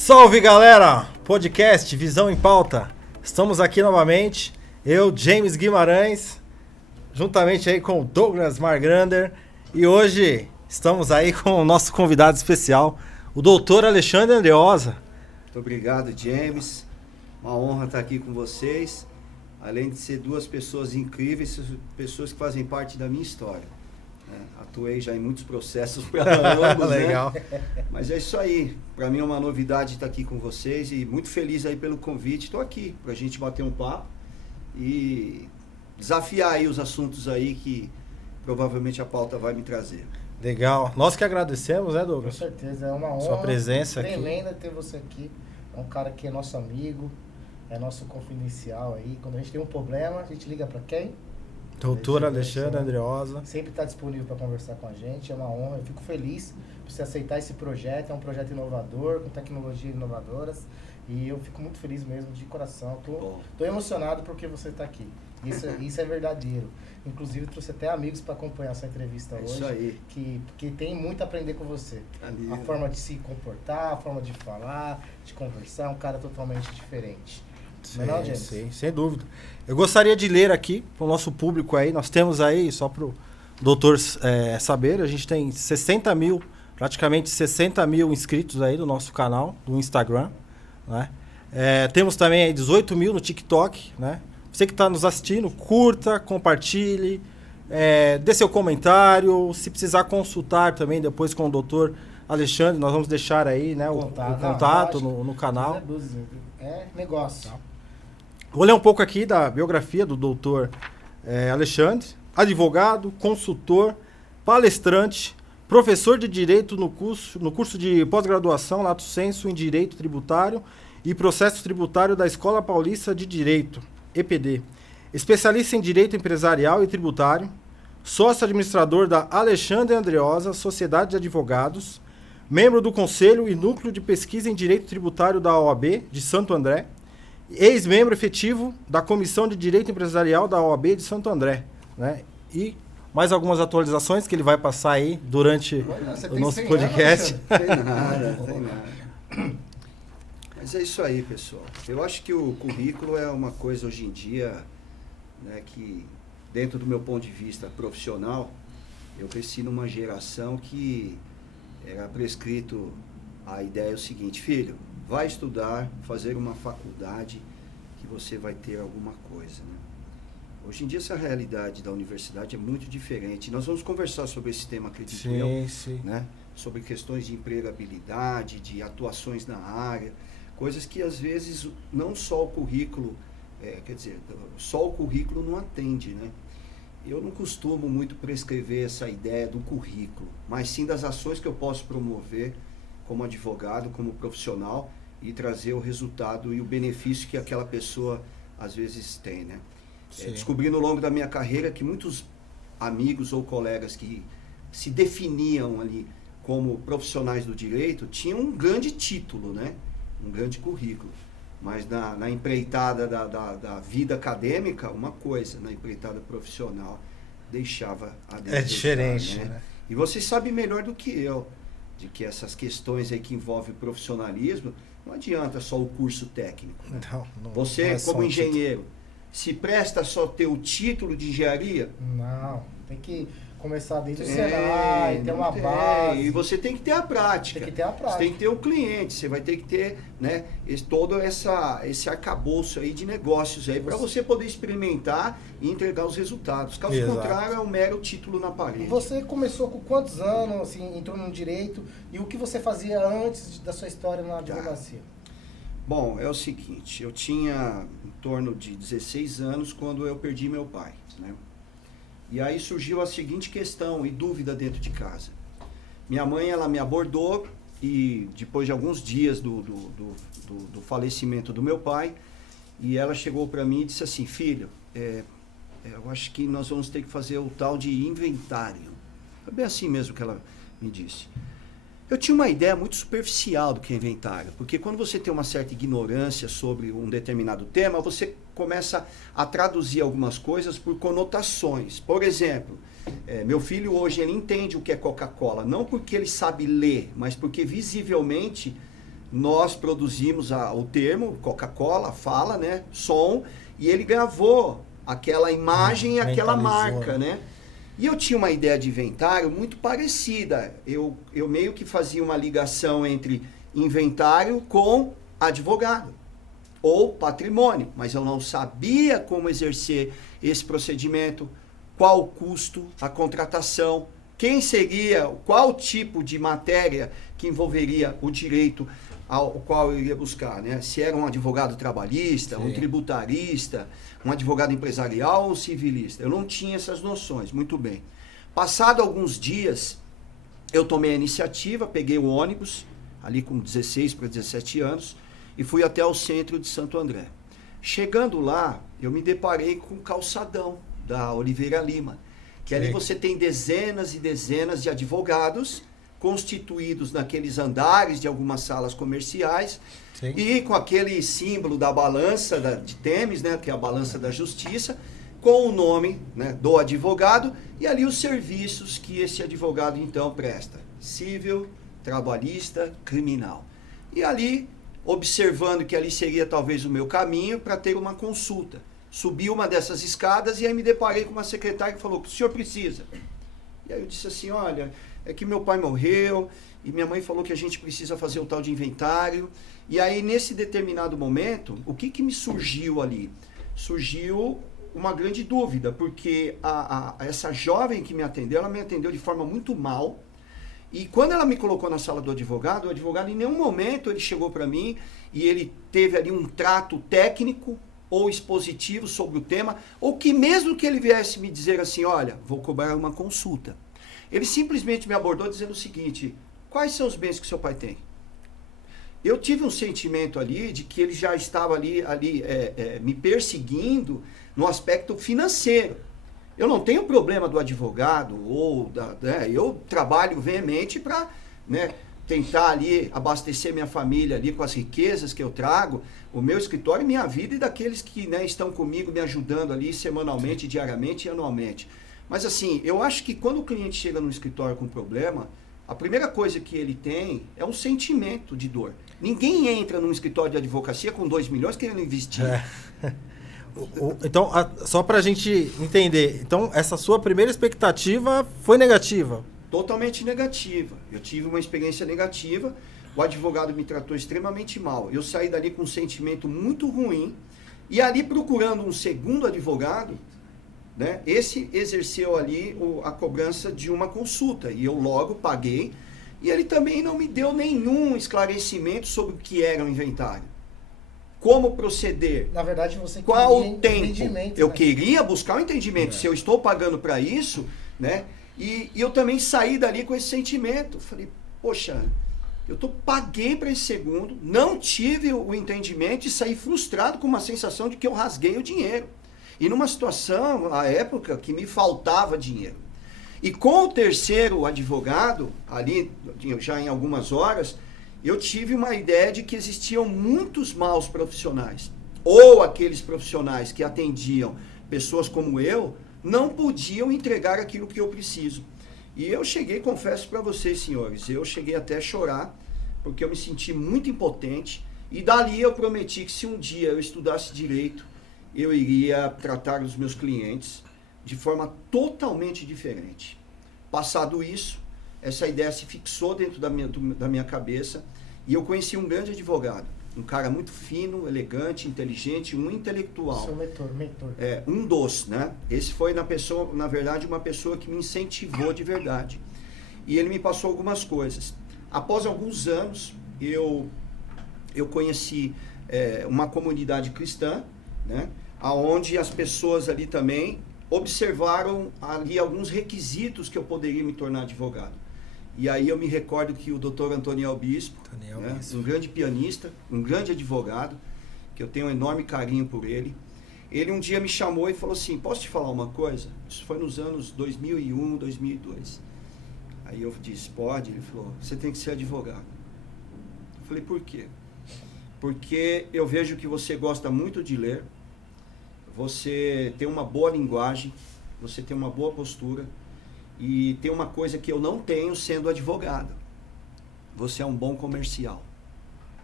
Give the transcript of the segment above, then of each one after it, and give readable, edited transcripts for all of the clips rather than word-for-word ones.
Salve galera, podcast Visão em Pauta. Estamos aqui novamente, eu, James Guimarães, juntamente aí com o Douglas Margrander, e hoje estamos aí com o nosso convidado especial, o doutor Alexandre Andreosa. Muito obrigado, James. Uma honra estar aqui com vocês. Além de ser duas pessoas incríveis, pessoas que fazem parte da minha história. Atuei já em muitos processos para ambos, Legal. Né? Mas é isso aí. Para mim é uma novidade estar aqui com vocês e muito feliz aí pelo convite. Estou aqui para a gente bater um papo e desafiar aí os assuntos aí que provavelmente a pauta vai me trazer. Legal. Nós que agradecemos, né, Douglas? Com certeza, é uma honra. Sua presença tremenda ter você aqui. É um cara que é nosso amigo, é nosso confidencial aí. Quando a gente tem um problema, a gente liga para quem? Doutor Alexandre Andreosa. Sempre está disponível para conversar com a gente, é uma honra. Eu fico feliz por você aceitar esse projeto. É um projeto inovador, com tecnologias inovadoras. E eu fico muito feliz mesmo, de coração. Tô emocionado porque você está aqui. Isso é verdadeiro. Inclusive, trouxe até amigos para acompanhar essa entrevista hoje. Isso aí. Que tem muito a aprender com você. A forma de se comportar, a forma de falar, de conversar, é um cara totalmente diferente. Sim, não, sim, sem dúvida. Eu gostaria de ler aqui para o nosso público aí, nós temos aí, só para o doutor saber, a gente tem 60 mil, praticamente 60 mil inscritos aí no nosso canal, do Instagram, né? Temos também aí 18 mil no TikTok, né? Você que está nos assistindo, curta, compartilhe, dê seu comentário, se precisar consultar também depois com o doutor Alexandre, nós vamos deixar aí, né, o contato no canal. É negócio. Vou ler um pouco aqui da biografia do doutor Alexandre, advogado, consultor, palestrante, professor de Direito no curso de pós-graduação Lato Sensu em Direito Tributário e Processo Tributário da Escola Paulista de Direito, EPD. Especialista em Direito Empresarial e Tributário, sócio administrador da Alexandre Andreosa, Sociedade de Advogados, membro do Conselho e Núcleo de Pesquisa em Direito Tributário da OAB de Santo André, ex-membro efetivo da Comissão de Direito Empresarial da OAB de Santo André, né? E mais algumas atualizações que ele vai passar aí durante o nosso podcast. Tem nada. Mas é isso aí, pessoal. Eu acho que o currículo é uma coisa hoje em dia, né, que dentro do meu ponto de vista profissional, eu cresci numa geração que era prescrito, a ideia é o seguinte: filho, vai estudar, fazer uma faculdade, que você vai ter alguma coisa, né? Hoje em dia essa realidade da universidade é muito diferente. Nós vamos conversar sobre esse tema, acredito eu, né? Sobre questões de empregabilidade, de atuações na área, coisas que às vezes não só o currículo, só o currículo não atende, né? Eu não costumo muito prescrever essa ideia do currículo, mas sim das ações que eu posso promover como advogado, como profissional, e trazer o resultado e o benefício que aquela pessoa às vezes tem, né? Descobri no longo da minha carreira que muitos amigos ou colegas que se definiam ali como profissionais do direito tinham um grande título, né? Um grande currículo. Mas na empreitada da vida acadêmica, uma coisa, na empreitada profissional, deixava a desejar. É diferente, né? E vocês sabem melhor do que eu, de que essas questões aí que envolvem profissionalismo, não adianta só o curso técnico. Né? Não Você, é como engenheiro, se presta só ter o título de engenharia? Não, tem que começar desde o Senai, ter uma base. E você tem que ter a prática. Tem que ter a prática. Você tem que ter o cliente, você vai ter que ter, né, todo esse arcabouço aí de negócios aí para você poder experimentar e entregar os resultados. Caso contrário, é um mero título na parede. Você começou com quantos anos, assim, entrou no direito, e o que você fazia antes da sua história na advocacia? Bom, é o seguinte, eu tinha em torno de 16 anos quando eu perdi meu pai, né? E aí surgiu a seguinte questão e dúvida dentro de casa. Minha mãe, ela me abordou e depois de alguns dias do falecimento do meu pai, e ela chegou para mim e disse assim: filho, eu acho que nós vamos ter que fazer o tal de inventário. Foi bem assim mesmo que ela me disse. Eu tinha uma ideia muito superficial do que é inventário, porque quando você tem uma certa ignorância sobre um determinado tema, você começa a traduzir algumas coisas por conotações. Por exemplo, meu filho hoje ele entende o que é Coca-Cola, não porque ele sabe ler, mas porque visivelmente nós produzimos o termo, Coca-Cola, fala, né? Som, e ele gravou aquela imagem e aquela marca, né? E eu tinha uma ideia de inventário muito parecida. Eu meio que fazia uma ligação entre inventário com advogado ou patrimônio, mas eu não sabia como exercer esse procedimento, qual o custo, a contratação, quem seria, qual tipo de matéria que envolveria o direito ao qual eu iria buscar, né? Se era um advogado trabalhista, um tributarista, um advogado empresarial ou civilista. Eu não tinha essas noções, muito bem. Passado alguns dias, eu tomei a iniciativa, peguei o ônibus, ali com 16 para 17 anos, e fui até o centro de Santo André. Chegando lá, eu me deparei com o calçadão da Oliveira Lima, que ali você tem dezenas e dezenas de advogados constituídos naqueles andares de algumas salas comerciais. Sim. E com aquele símbolo da balança de Temes, né, que é a balança da justiça, com o nome, né, do advogado e ali os serviços que esse advogado então presta: civil, trabalhista, criminal. E ali, observando que ali seria talvez o meu caminho para ter uma consulta, subi uma dessas escadas e aí me deparei com uma secretária que falou: o que o senhor precisa? E aí eu disse assim: olha, é que meu pai morreu e minha mãe falou que a gente precisa fazer o tal de inventário. E aí, nesse determinado momento, o que me surgiu ali? Surgiu uma grande dúvida, porque essa jovem que me atendeu, ela me atendeu de forma muito mal. E quando ela me colocou na sala do advogado, o advogado em nenhum momento ele chegou para mim e ele teve ali um trato técnico ou expositivo sobre o tema, ou que mesmo que ele viesse me dizer assim: olha, vou cobrar uma consulta. Ele simplesmente me abordou dizendo o seguinte: quais são os bens que seu pai tem? Eu tive um sentimento ali de que ele já estava ali me perseguindo no aspecto financeiro. Eu não tenho problema do advogado, eu trabalho veemente para, né, tentar ali abastecer minha família ali com as riquezas que eu trago, o meu escritório, minha vida e daqueles que, né, estão comigo me ajudando ali semanalmente, diariamente e anualmente. Mas assim, eu acho que quando o cliente chega no escritório com problema, a primeira coisa que ele tem é um sentimento de dor. Ninguém entra num escritório de advocacia com 2 milhões querendo investir. Então, só para a gente entender, então essa sua primeira expectativa foi negativa? Totalmente negativa. Eu tive uma experiência negativa, o advogado me tratou extremamente mal. Eu saí dali com um sentimento muito ruim e ali procurando um segundo advogado, né, esse exerceu ali a cobrança de uma consulta e eu logo paguei e ele também não me deu nenhum esclarecimento sobre o que era o inventário. Como proceder? Na verdade, você qual o tempo? Eu né? queria buscar um entendimento. Se eu estou pagando para isso, né? E eu também saí dali com esse sentimento. Falei, poxa, paguei para esse segundo, não tive o entendimento e saí frustrado com uma sensação de que eu rasguei o dinheiro. E numa situação, à época, que me faltava dinheiro. E com o terceiro advogado, ali já em algumas horas, eu tive uma ideia de que existiam muitos maus profissionais. Ou aqueles profissionais que atendiam pessoas como eu, não podiam entregar aquilo que eu preciso. E eu cheguei, confesso para vocês, senhores, eu cheguei até a chorar, porque eu me senti muito impotente. E dali eu prometi que se um dia eu estudasse direito, eu iria tratar os meus clientes de forma totalmente diferente. Passado isso, essa ideia se fixou dentro da minha cabeça e eu conheci um grande advogado, um cara muito fino, elegante, inteligente, um intelectual. Seu mentor. Um dos, né? Esse foi na verdade, uma pessoa que me incentivou de verdade. E ele me passou algumas coisas. Após alguns anos, eu conheci uma comunidade cristã, né? Onde as pessoas ali também observaram ali alguns requisitos que eu poderia me tornar advogado. E aí eu me recordo que o Dr. Antoniel Bispo, né, um grande pianista, um grande advogado, que eu tenho um enorme carinho por ele, ele um dia me chamou e falou assim: posso te falar uma coisa? Isso foi nos anos 2001, 2002. Aí eu disse: pode. Ele falou: você tem que ser advogado. Eu falei: por quê? Porque eu vejo que você gosta muito de ler, você tem uma boa linguagem, você tem uma boa postura e tem uma coisa que eu não tenho sendo advogado. Você é um bom comercial.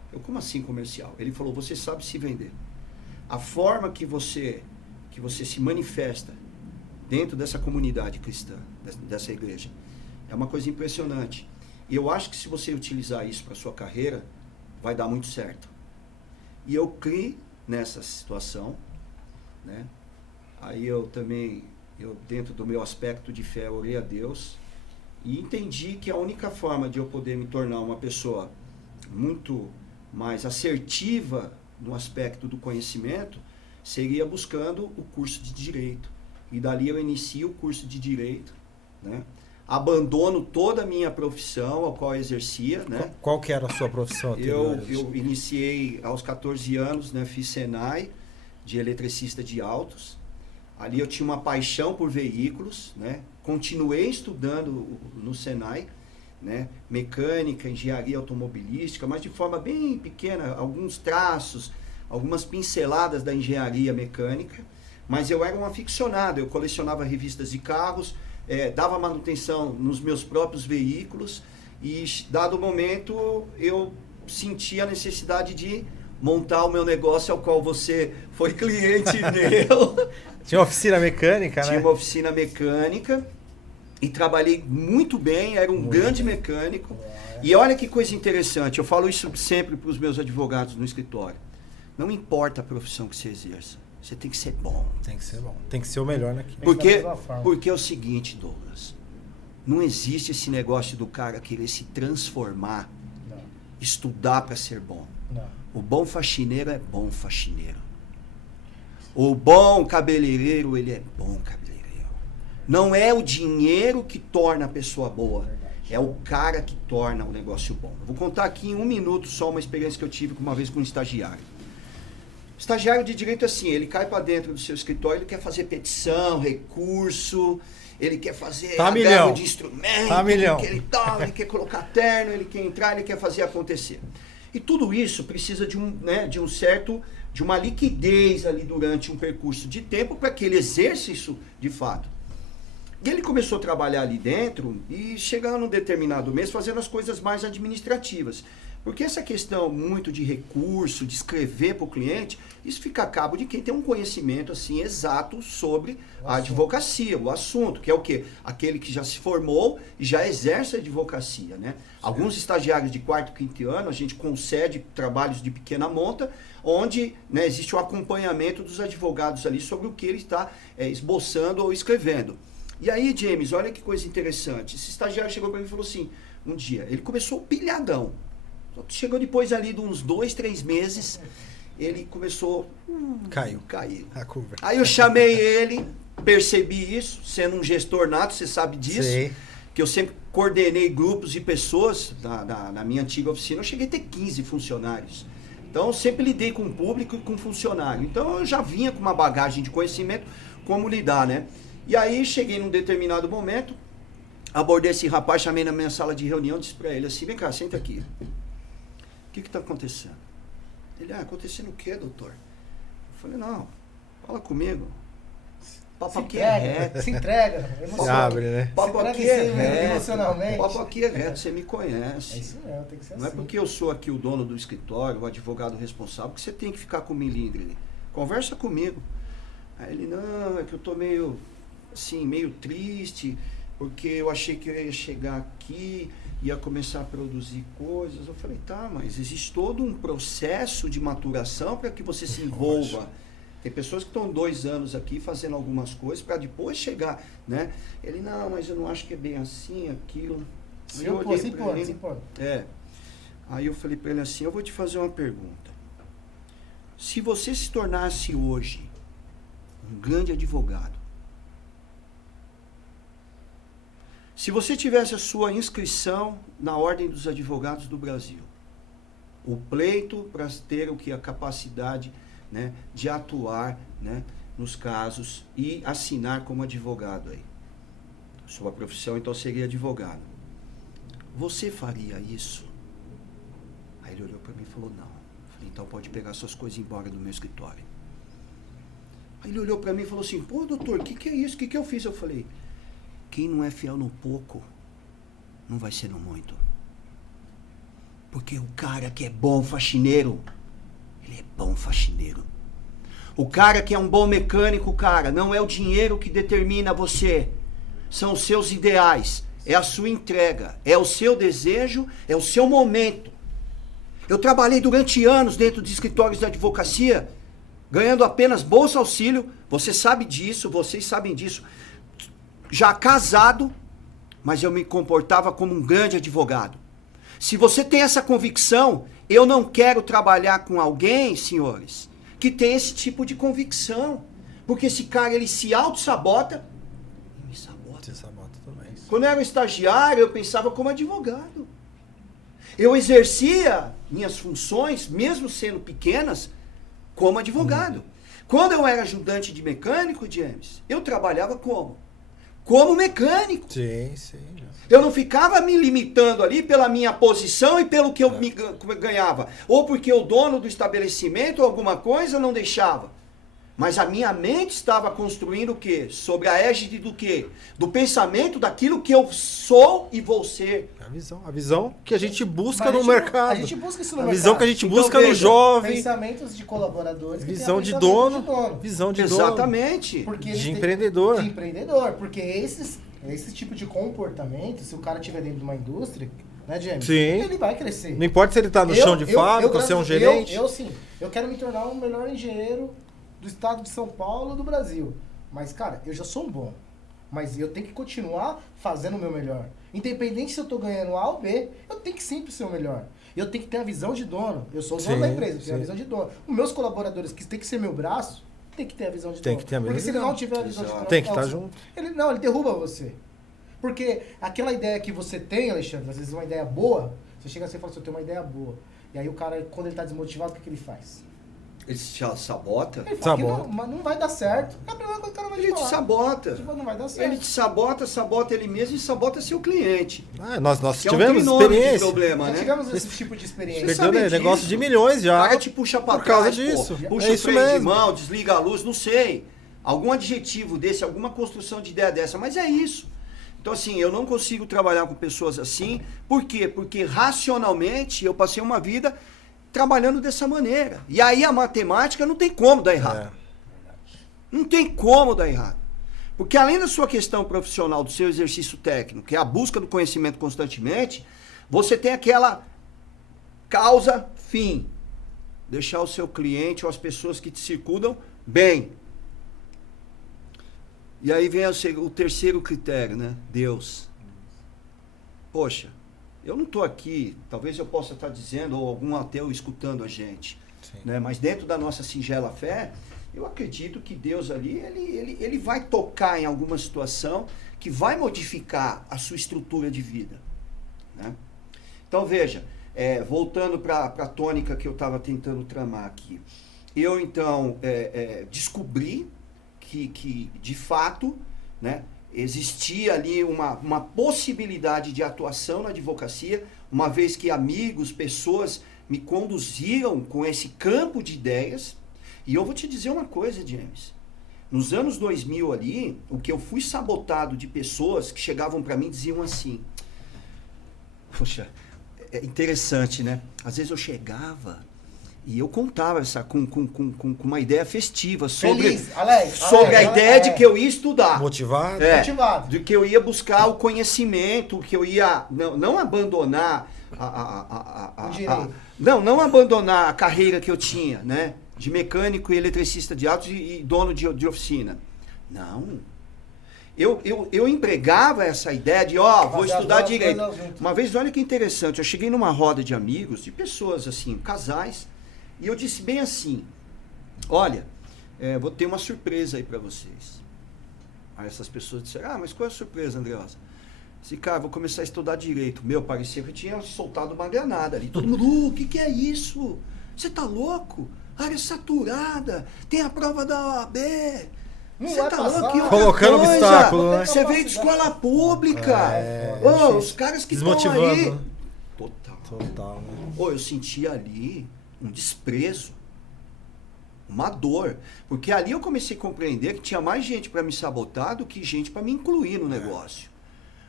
Eu, como assim comercial? Ele falou, você sabe se vender. A forma que você se manifesta dentro dessa comunidade cristã, dessa igreja, é uma coisa impressionante. E eu acho que se você utilizar isso para sua carreira, vai dar muito certo. E eu criei nessa situação, né? Aí eu dentro do meu aspecto de fé, orei a Deus e entendi que a única forma de eu poder me tornar uma pessoa muito mais assertiva no aspecto do conhecimento seria buscando o curso de Direito. E dali eu inicio o curso de Direito, né? Abandono toda a minha profissão, a qual eu exercia, né? Qual que era a sua profissão anterior? Eu iniciei aos 14 anos, né? Fiz Senai, de eletricista de autos. Ali eu tinha uma paixão por veículos, né? Continuei estudando no Senai, né? Mecânica, engenharia automobilística, mas de forma bem pequena, alguns traços, algumas pinceladas da engenharia mecânica. Mas eu era um aficionado, eu colecionava revistas de carros, dava manutenção nos meus próprios veículos e, dado momento, eu senti a necessidade de montar o meu negócio, ao qual você foi cliente meu. Tinha uma oficina mecânica, né? Tinha uma oficina mecânica e trabalhei muito bem, era um grande mecânico. E olha que coisa interessante, eu falo isso sempre para os meus advogados no escritório. Não importa a profissão que você exerça, você tem que ser bom. Tem que ser bom. Tem que ser o melhor naquilo. Porque é o seguinte, Douglas, não existe esse negócio do cara querer se transformar, estudar para ser bom. Não. O bom faxineiro é bom faxineiro. O bom cabeleireiro, ele é bom cabeleireiro. Não é o dinheiro que torna a pessoa boa, é o cara que torna o negócio bom. Vou contar aqui em 1 minuto só uma experiência que eu tive uma vez com um estagiário. Estagiário de direito é assim, ele cai para dentro do seu escritório, ele quer fazer petição, recurso, ele quer fazer milhão de instrumento, ele quer colocar terno, ele quer entrar, ele quer fazer acontecer. E tudo isso precisa de uma liquidez ali durante um percurso de tempo para que ele exerça isso de fato. E ele começou a trabalhar ali dentro e chegando num determinado mês fazendo as coisas mais administrativas. Porque essa questão muito de recurso, de escrever para o cliente, isso fica a cabo de quem tem um conhecimento assim exato sobre a advocacia, o assunto, que é o quê? Aquele que já se formou e já exerce a advocacia, né? Alguns estagiários de 4º, 5º ano, a gente concede trabalhos de pequena monta, onde, né, existe o acompanhamento dos advogados ali sobre o que ele está esboçando ou escrevendo. E aí, James, olha que coisa interessante. Esse estagiário chegou para mim e falou assim, um dia, ele começou pilhadão. Chegou depois ali de uns 2, 3 meses, ele começou Caiu a curva. Aí eu chamei ele, percebi isso, sendo um gestor nato, você sabe disso. Sei. Que eu sempre coordenei grupos de pessoas na minha antiga oficina. Eu cheguei a ter 15 funcionários. Então eu sempre lidei com o público e com funcionário. Então eu já vinha com uma bagagem de conhecimento como lidar, né? E aí cheguei num determinado momento, abordei esse rapaz, chamei na minha sala de reunião, disse para ele assim, vem cá, senta aqui. O que está acontecendo? Ele, acontecendo o quê, doutor? Eu falei, não, fala comigo. Papo aqui é reto. Se entrega. Se abre, né? Papo aqui é reto. Emocionalmente. Papo aqui é reto, você me conhece. É isso mesmo, tem que ser assim. Não é porque eu sou aqui o dono do escritório, o advogado responsável, que você tem que ficar com o milindre. Conversa comigo. Aí ele, não, é que eu tô meio triste, porque eu achei que eu ia chegar aqui, ia começar a produzir coisas. Eu falei, tá, mas existe todo um processo de maturação para que você se envolva. Tem pessoas que estão 2 anos aqui fazendo algumas coisas para depois chegar, né? Ele, não, mas eu não acho que é bem assim, aquilo. Se impor. Aí eu falei para ele assim, eu vou te fazer uma pergunta. Se você se tornasse hoje um grande advogado, se você tivesse a sua inscrição na Ordem dos Advogados do Brasil, o pleito para ter a capacidade, né, de atuar, né, nos casos e assinar como advogado aí. Sua profissão então seria advogado. Você faria isso? Aí ele olhou para mim e falou, não. Eu falei, então pode pegar suas coisas e ir embora do meu escritório. Aí ele olhou para mim e falou assim, pô, doutor, o que é isso? O que eu fiz? Eu falei, quem não é fiel no pouco, não vai ser no muito. Porque o cara que é bom faxineiro, ele é bom faxineiro. O cara que é um bom mecânico, cara, não é o dinheiro que determina você. São os seus ideais, é a sua entrega, é o seu desejo, é o seu momento. Eu trabalhei durante anos dentro de escritórios de advocacia, ganhando apenas bolsa auxílio. Você sabe disso, vocês sabem disso. Já casado, mas eu me comportava como um grande advogado. Se você tem essa convicção, eu não quero trabalhar com alguém, senhores, que tem esse tipo de convicção. Porque esse cara, ele se auto-sabota e me sabota. Se sabota também. Quando eu era um estagiário, eu pensava como advogado. Eu exercia minhas funções, mesmo sendo pequenas, como advogado. Quando eu era ajudante de mecânico, James, eu trabalhava como? Como mecânico. Sim, sim. Eu não ficava me limitando ali pela minha posição e pelo que eu ganhava. Ou porque o dono do estabelecimento ou alguma coisa não deixava. Mas a minha mente estava construindo o quê? Sobre a égide do quê? Do pensamento daquilo que eu sou e vou ser. A visão que a gente busca no A mercado. gente busca isso no A mercado. visão que a gente Então, busca no veja, jovem. Pensamentos de colaboradores. que Visão tem de pensamento dono. Visão de dono. Exatamente. Porque De eles empreendedor. De empreendedor. Porque esse tipo de comportamento, se o cara estiver dentro de uma indústria, né, James? Sim. Ele vai crescer. Não importa se ele tá no chão de fábrica, ou se é um gerente. Eu quero me tornar um melhor engenheiro do estado de São Paulo, do Brasil. Mas, cara, eu já sou um bom. Mas eu tenho que continuar fazendo o meu melhor. Independente se eu tô ganhando A ou B, eu tenho que sempre ser o melhor. Eu tenho que ter a visão de dono. Eu sou o dono da empresa, eu tenho a visão de dono. Os meus colaboradores, que tem que ser meu braço, tem que ter a visão de Tem dono. que ter a mesma Porque se ele visão. não tiver a visão de dono... Tem que estar junto. Ele derruba você. Porque aquela ideia que você tem, Alexandre, às vezes uma ideia boa, você chega assim e fala assim, eu tenho uma ideia boa. E aí o cara, quando ele tá desmotivado, o que ele faz? Ele se sabota. Ele fala que Sabota. não, mas não vai dar certo. É a primeira coisa que o cara vai Ele te te falar. sabota. Tipo, não vai dar certo. Ele te sabota ele mesmo e sabota seu cliente. Nós Que é um tivemos trinômio de experiência. problema, Já né? tivemos esse tipo de experiência. Você Perdeu sabe negócio disso? de milhões O já. cara te puxa pra por causa trás, disso. pô. Puxa É o isso freio de mesmo. mão, desliga a luz, não sei. Algum adjetivo desse, alguma construção de ideia dessa, mas é isso. Então, assim, eu não consigo trabalhar com pessoas assim. Por quê? Porque racionalmente eu passei uma vida trabalhando dessa maneira. E aí a matemática não tem como dar errado. Não tem como dar errado. Porque além da sua questão profissional, do seu exercício técnico, que é a busca do conhecimento constantemente, você tem aquela causa-fim. Deixar o seu cliente ou as pessoas que te circundam bem. E aí vem o terceiro critério, né? Deus. Poxa, eu não estou aqui, talvez eu possa estar dizendo, ou algum ateu escutando a gente, né? Mas dentro da nossa singela fé, eu acredito que Deus ali, ele vai tocar em alguma situação que vai modificar a sua estrutura de vida, né? Então veja, voltando para a tônica que eu estava tentando tramar aqui, eu então descobri que de fato, né, existia ali uma possibilidade de atuação na advocacia, uma vez que amigos, pessoas me conduziram com esse campo de ideias. E eu vou te dizer uma coisa, James. Nos anos 2000 ali, o que eu fui sabotado de pessoas que chegavam para mim e diziam assim... Poxa, é interessante, né? Às vezes eu chegava e eu contava com uma ideia festiva sobre a ideia de que eu ia estudar. Motivado. Motivado. De que eu ia buscar o conhecimento, que eu ia não abandonar não abandonar a carreira que eu tinha, né? De mecânico e eletricista de autos e dono de oficina. Não. Eu empregava essa ideia de, vou estudar direito. Uma vez, olha que interessante, eu cheguei numa roda de amigos, de pessoas assim, casais, e eu disse bem assim, olha, vou ter uma surpresa aí para vocês. Aí essas pessoas disseram, mas qual é a surpresa, Andreosa? Disse, cara, vou começar a estudar direito. Meu, parecia que eu tinha soltado uma granada ali. Todo mundo, o que é isso? Você tá louco? Área saturada, tem a prova da OAB. Você tá louco? Colocando obstáculo, né? Você veio de escola pública. Os caras que estão aí... Né? Total, né? Eu senti ali um desprezo, uma dor. Porque ali eu comecei a compreender que tinha mais gente para me sabotar do que gente para me incluir no negócio.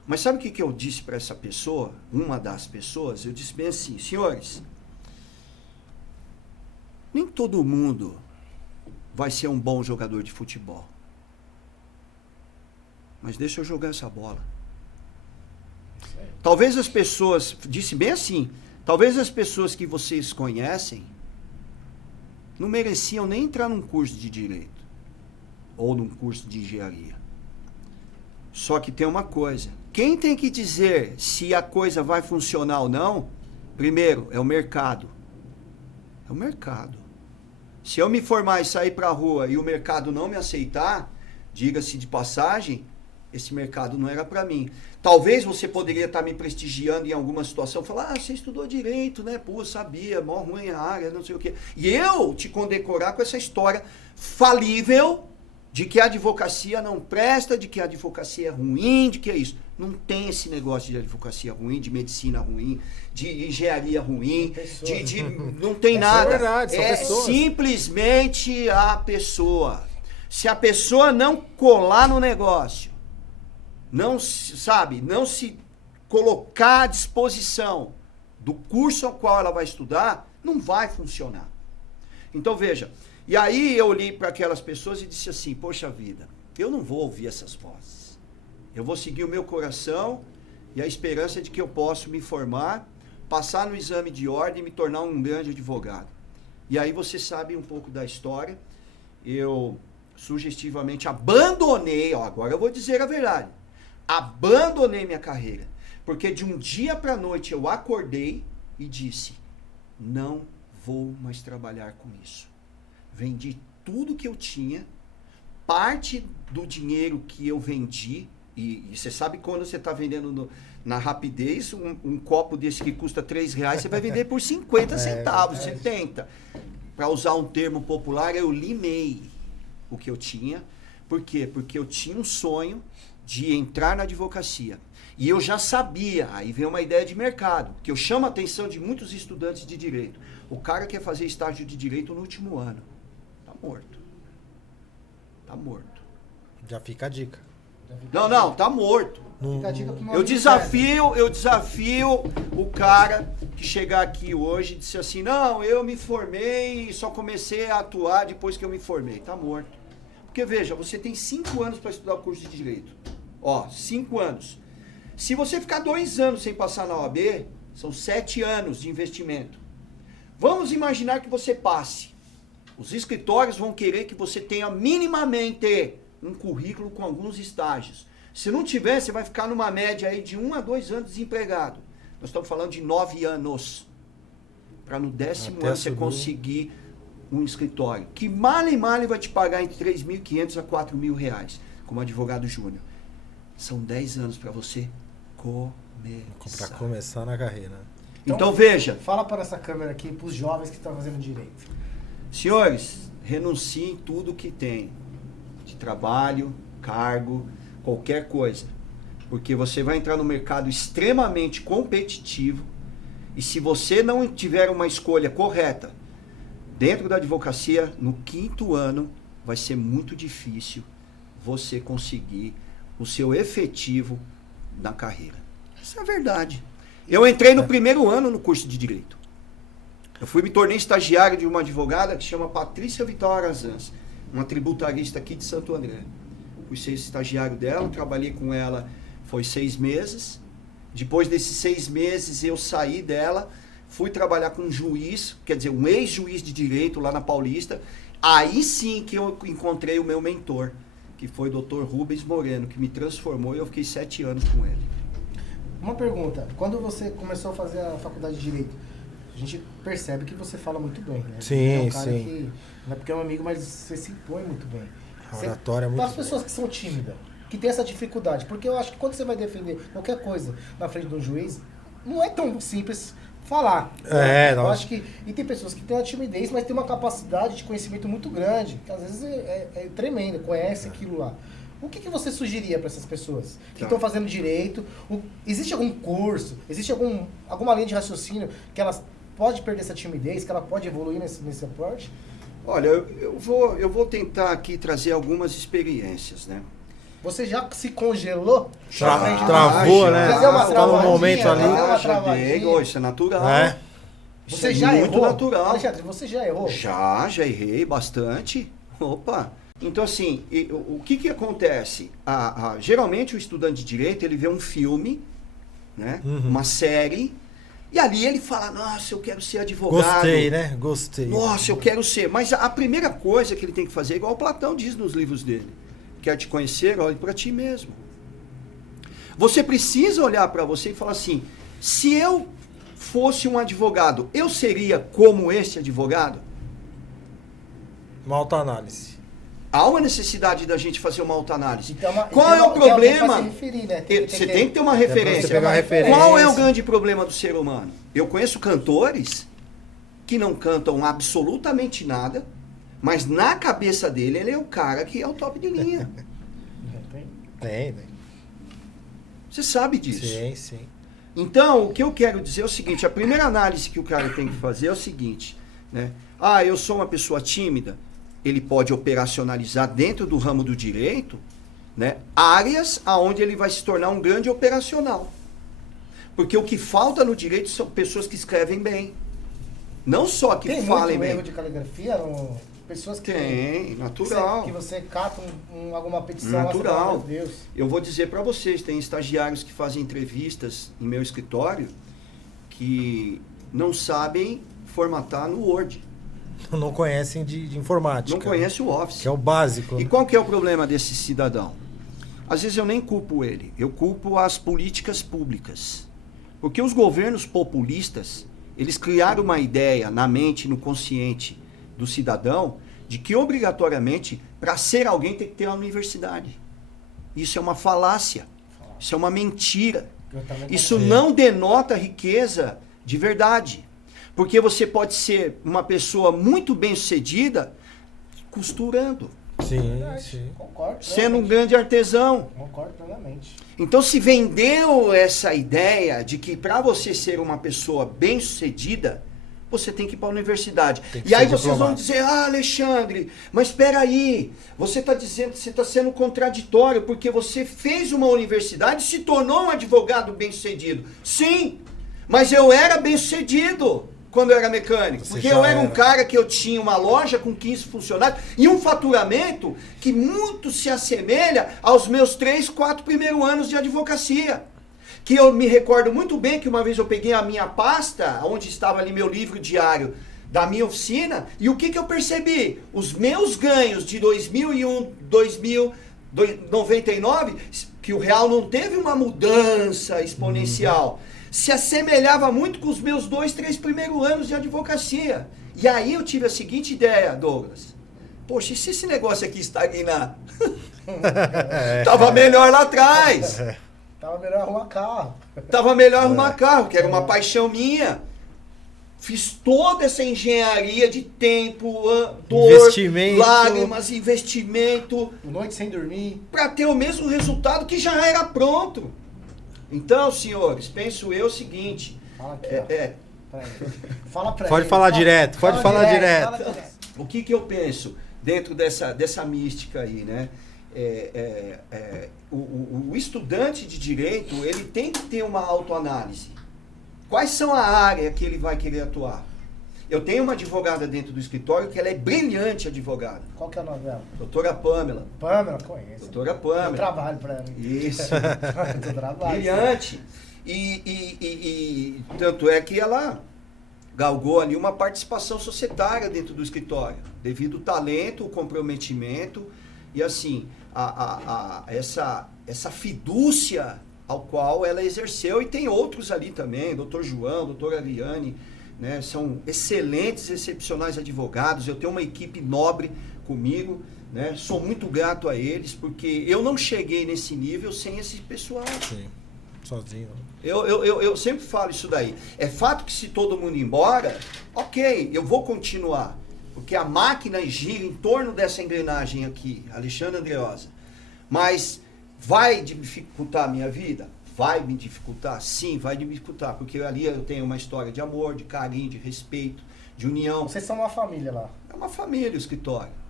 Mas sabe o que eu disse para essa pessoa? Uma das pessoas, eu disse bem assim, senhores, nem todo mundo vai ser um bom jogador de futebol. Mas deixa eu jogar essa bola. Talvez as pessoas, disse bem assim, talvez as pessoas que vocês conhecem não mereciam nem entrar num curso de direito ou num curso de engenharia. Só que tem uma coisa, quem tem que dizer se a coisa vai funcionar ou não, primeiro, é o mercado. É o mercado. Se eu me formar e sair para a rua e o mercado não me aceitar, diga-se de passagem, esse mercado não era para mim. Talvez você poderia estar me prestigiando em alguma situação, falar, você estudou direito, né? Pô, sabia, mó ruim a área, não sei o quê. E eu te condecorar com essa história falível de que a advocacia não presta, de que a advocacia é ruim, de que é isso. Não tem esse negócio de advocacia ruim, de medicina ruim, de engenharia ruim, não tem nada. É verdade, são pessoas. Simplesmente a pessoa. Se a pessoa não colar no negócio, não se colocar à disposição do curso ao qual ela vai estudar, não vai funcionar. Então veja, e aí eu olhei para aquelas pessoas e disse assim, poxa vida, eu não vou ouvir essas vozes. Eu vou seguir o meu coração e a esperança de que eu possa me formar, passar no exame de ordem e me tornar um grande advogado. E aí você sabe um pouco da história. Eu sugestivamente abandonei, agora eu vou dizer a verdade, abandonei minha carreira, porque de um dia para a noite eu acordei e disse, não vou mais trabalhar com isso. Vendi tudo que eu tinha, parte do dinheiro que eu vendi, e você sabe quando você está vendendo na rapidez, um copo desse que custa R$3, você vai vender por 50 centavos, 70. Para usar um termo popular, eu limei o que eu tinha. Por quê? Porque eu tinha um sonho de entrar na advocacia. E eu já sabia, aí vem uma ideia de mercado, que eu chamo a atenção de muitos estudantes de direito. O cara quer fazer estágio de direito no último ano. Tá morto. Tá morto. Já fica a dica. Não, tá morto. Fica a dica pro meu Eu amigo desafio o cara que chegar aqui hoje e disse assim, não, eu me formei e só comecei a atuar depois que eu me formei. Tá morto. Porque veja, você tem 5 anos para estudar o curso de direito. 5 anos. Se você ficar 2 anos sem passar na OAB, são 7 anos de investimento. Vamos imaginar que você passe. Os escritórios vão querer que você tenha minimamente um currículo com alguns estágios. Se não tiver, você vai ficar numa média aí de 1 a 2 anos desempregado. Nós estamos falando de 9 anos. Para no 10º ano você conseguir um escritório. Que mal e mal vai te pagar entre R$3.500 a R$4.000 como advogado júnior. São 10 anos para você começar. Para começar na carreira. Então veja. Fala para essa câmera aqui, para os jovens que estão fazendo direito. Senhores, renunciem tudo que tem. De trabalho, cargo, qualquer coisa. Porque você vai entrar no mercado extremamente competitivo. E se você não tiver uma escolha correta dentro da advocacia, no 5º ano, vai ser muito difícil você conseguir o seu efetivo na carreira. Isso é verdade. Eu entrei no 1º ano no curso de Direito. Eu me tornei estagiário de uma advogada que chama Patrícia Vitória Arazans, uma tributarista aqui de Santo André. Fui ser estagiário dela, trabalhei com ela, foi 6 meses. Depois desses 6 meses eu saí dela, fui trabalhar com um juiz, quer dizer, um ex-juiz de direito lá na Paulista. Aí sim que eu encontrei o meu mentor, que foi o Dr. Rubens Moreno, que me transformou e eu fiquei 7 anos com ele. Uma pergunta, quando você começou a fazer a faculdade de Direito, a gente percebe que você fala muito bem, né? Sim, é um cara sim. que, não é porque é um amigo, mas você se impõe muito bem. A oratória é muito Para as pessoas que são tímidas, que tem essa dificuldade, porque eu acho que quando você vai defender qualquer coisa na frente de um juiz, não é tão simples falar. Eu acho que, e tem pessoas que têm a timidez, mas tem uma capacidade de conhecimento muito grande, que às vezes é tremenda, conhece aquilo lá. O que você sugeriria para essas pessoas que estão fazendo direito? Existe algum curso, existe alguma linha de raciocínio que elas pode perder essa timidez, que ela pode evoluir nesse aporte? Olha, eu vou tentar aqui trazer algumas experiências, né? Você já se congelou? Travou, né? Já deu uma Tá no travadinha, momento ali. deu uma Já dei, travadinha. isso é natural. É. Isso Você é já muito errou? natural. Alexandre, você já errou? Já errei bastante. Opa! Então, assim, o que acontece? Geralmente o estudante de direito, ele vê um filme, né? Uma série, e ali ele fala, nossa, eu quero ser advogado. Gostei, né? Gostei. Nossa, eu quero ser. Mas a primeira coisa que ele tem que fazer, igual o Platão diz nos livros dele, quer te conhecer, olhe para ti mesmo. Você precisa olhar para você e falar assim, se eu fosse um advogado, eu seria como este advogado? Uma autoanálise. Há uma necessidade da gente fazer uma autoanálise. Então, Qual é o problema? Né? Você tem que ter uma referência. Você pegar uma referência. Qual é o grande problema do ser humano? Eu conheço cantores que não cantam absolutamente nada, mas na cabeça dele ele é o cara que é o top de linha. Tem. Você sabe disso. Sim. Então, o que eu quero dizer é o seguinte, a primeira análise que o cara tem que fazer é o seguinte, né? Eu sou uma pessoa tímida. Ele pode operacionalizar dentro do ramo do direito, né, áreas aonde ele vai se tornar um grande operacional. Porque o que falta no direito são pessoas que escrevem bem. Não só que tem falem muito bem. erro de caligrafia? Pessoas que... Tem, natural. Que você cata alguma petição. Natural. Meu Deus. Eu vou dizer para vocês, tem estagiários que fazem entrevistas em meu escritório que não sabem formatar no Word. Não conhecem de informática. Não conhece o Office. Que é o básico. E qual que é o problema desse cidadão? Às vezes eu nem culpo ele, eu culpo as políticas públicas. Porque os governos populistas, eles criaram uma ideia na mente, no consciente do cidadão, de que obrigatoriamente, para ser alguém, tem que ter uma universidade. Isso é uma falácia. Isso é uma mentira. Isso não denota riqueza de verdade. Porque você pode ser uma pessoa muito bem-sucedida costurando. Sim. Concordo. Sendo um grande artesão. Concordo plenamente. Então se vendeu essa ideia de que para você ser uma pessoa bem-sucedida, você tem que ir para a universidade. E aí vocês vão dizer, Alexandre, mas espera aí, você está dizendo, você está sendo contraditório porque você fez uma universidade e se tornou um advogado bem-sucedido. Sim, mas eu era bem-sucedido quando eu era mecânico. Porque eu era um cara que eu tinha uma loja com 15 funcionários e um faturamento que muito se assemelha aos meus 3, 4 primeiros anos de advocacia. Que eu me recordo muito bem que uma vez eu peguei a minha pasta, onde estava ali meu livro diário da minha oficina, e o que eu percebi? Os meus ganhos de 2001, 2099, que o real não teve uma mudança exponencial, se assemelhava muito com os meus 2, 3 primeiros anos de advocacia. E aí eu tive a seguinte ideia, Douglas. Poxa, e se esse negócio aqui estagnar? Tava melhor lá atrás. Tava melhor arrumar carro. Tava melhor arrumar carro, que era uma paixão minha. Fiz toda essa engenharia de tempo, dor, investimento, lágrimas, investimento. Noite sem dormir. Para ter o mesmo resultado que já era pronto. Então, senhores, penso eu o seguinte. Fala aqui, Fala pra pode ele. Falar direto, pode falar direto. O que eu penso dentro dessa mística aí, né? O estudante de direito, ele tem que ter uma autoanálise. Quais são a área que ele vai querer atuar? Eu tenho uma advogada dentro do escritório que ela é brilhante advogada. Qual que é o nome dela? Doutora Pamela. Pamela, conheço. Doutora Pamela. Eu trabalho para ela. Isso. Eu trabalho. Brilhante. E tanto é que ela galgou ali uma participação societária dentro do escritório, devido ao talento, o comprometimento e assim, essa fidúcia ao qual ela exerceu, e tem outros ali também, doutor João, doutora Ariane, né, são excelentes, excepcionais advogados, eu tenho uma equipe nobre comigo, né, sou muito grato a eles, porque eu não cheguei nesse nível sem esse pessoal. Sim, sozinho. Eu sempre falo isso daí. É fato que se todo mundo ir embora, ok, eu vou continuar, porque a máquina gira em torno dessa engrenagem aqui, Alexandre Andreosa, mas vai dificultar a minha vida? Vai me dificultar? Sim, vai me dificultar, porque ali eu tenho uma história de amor, de carinho, de respeito, de união. Vocês são uma família lá. É uma família o escritório.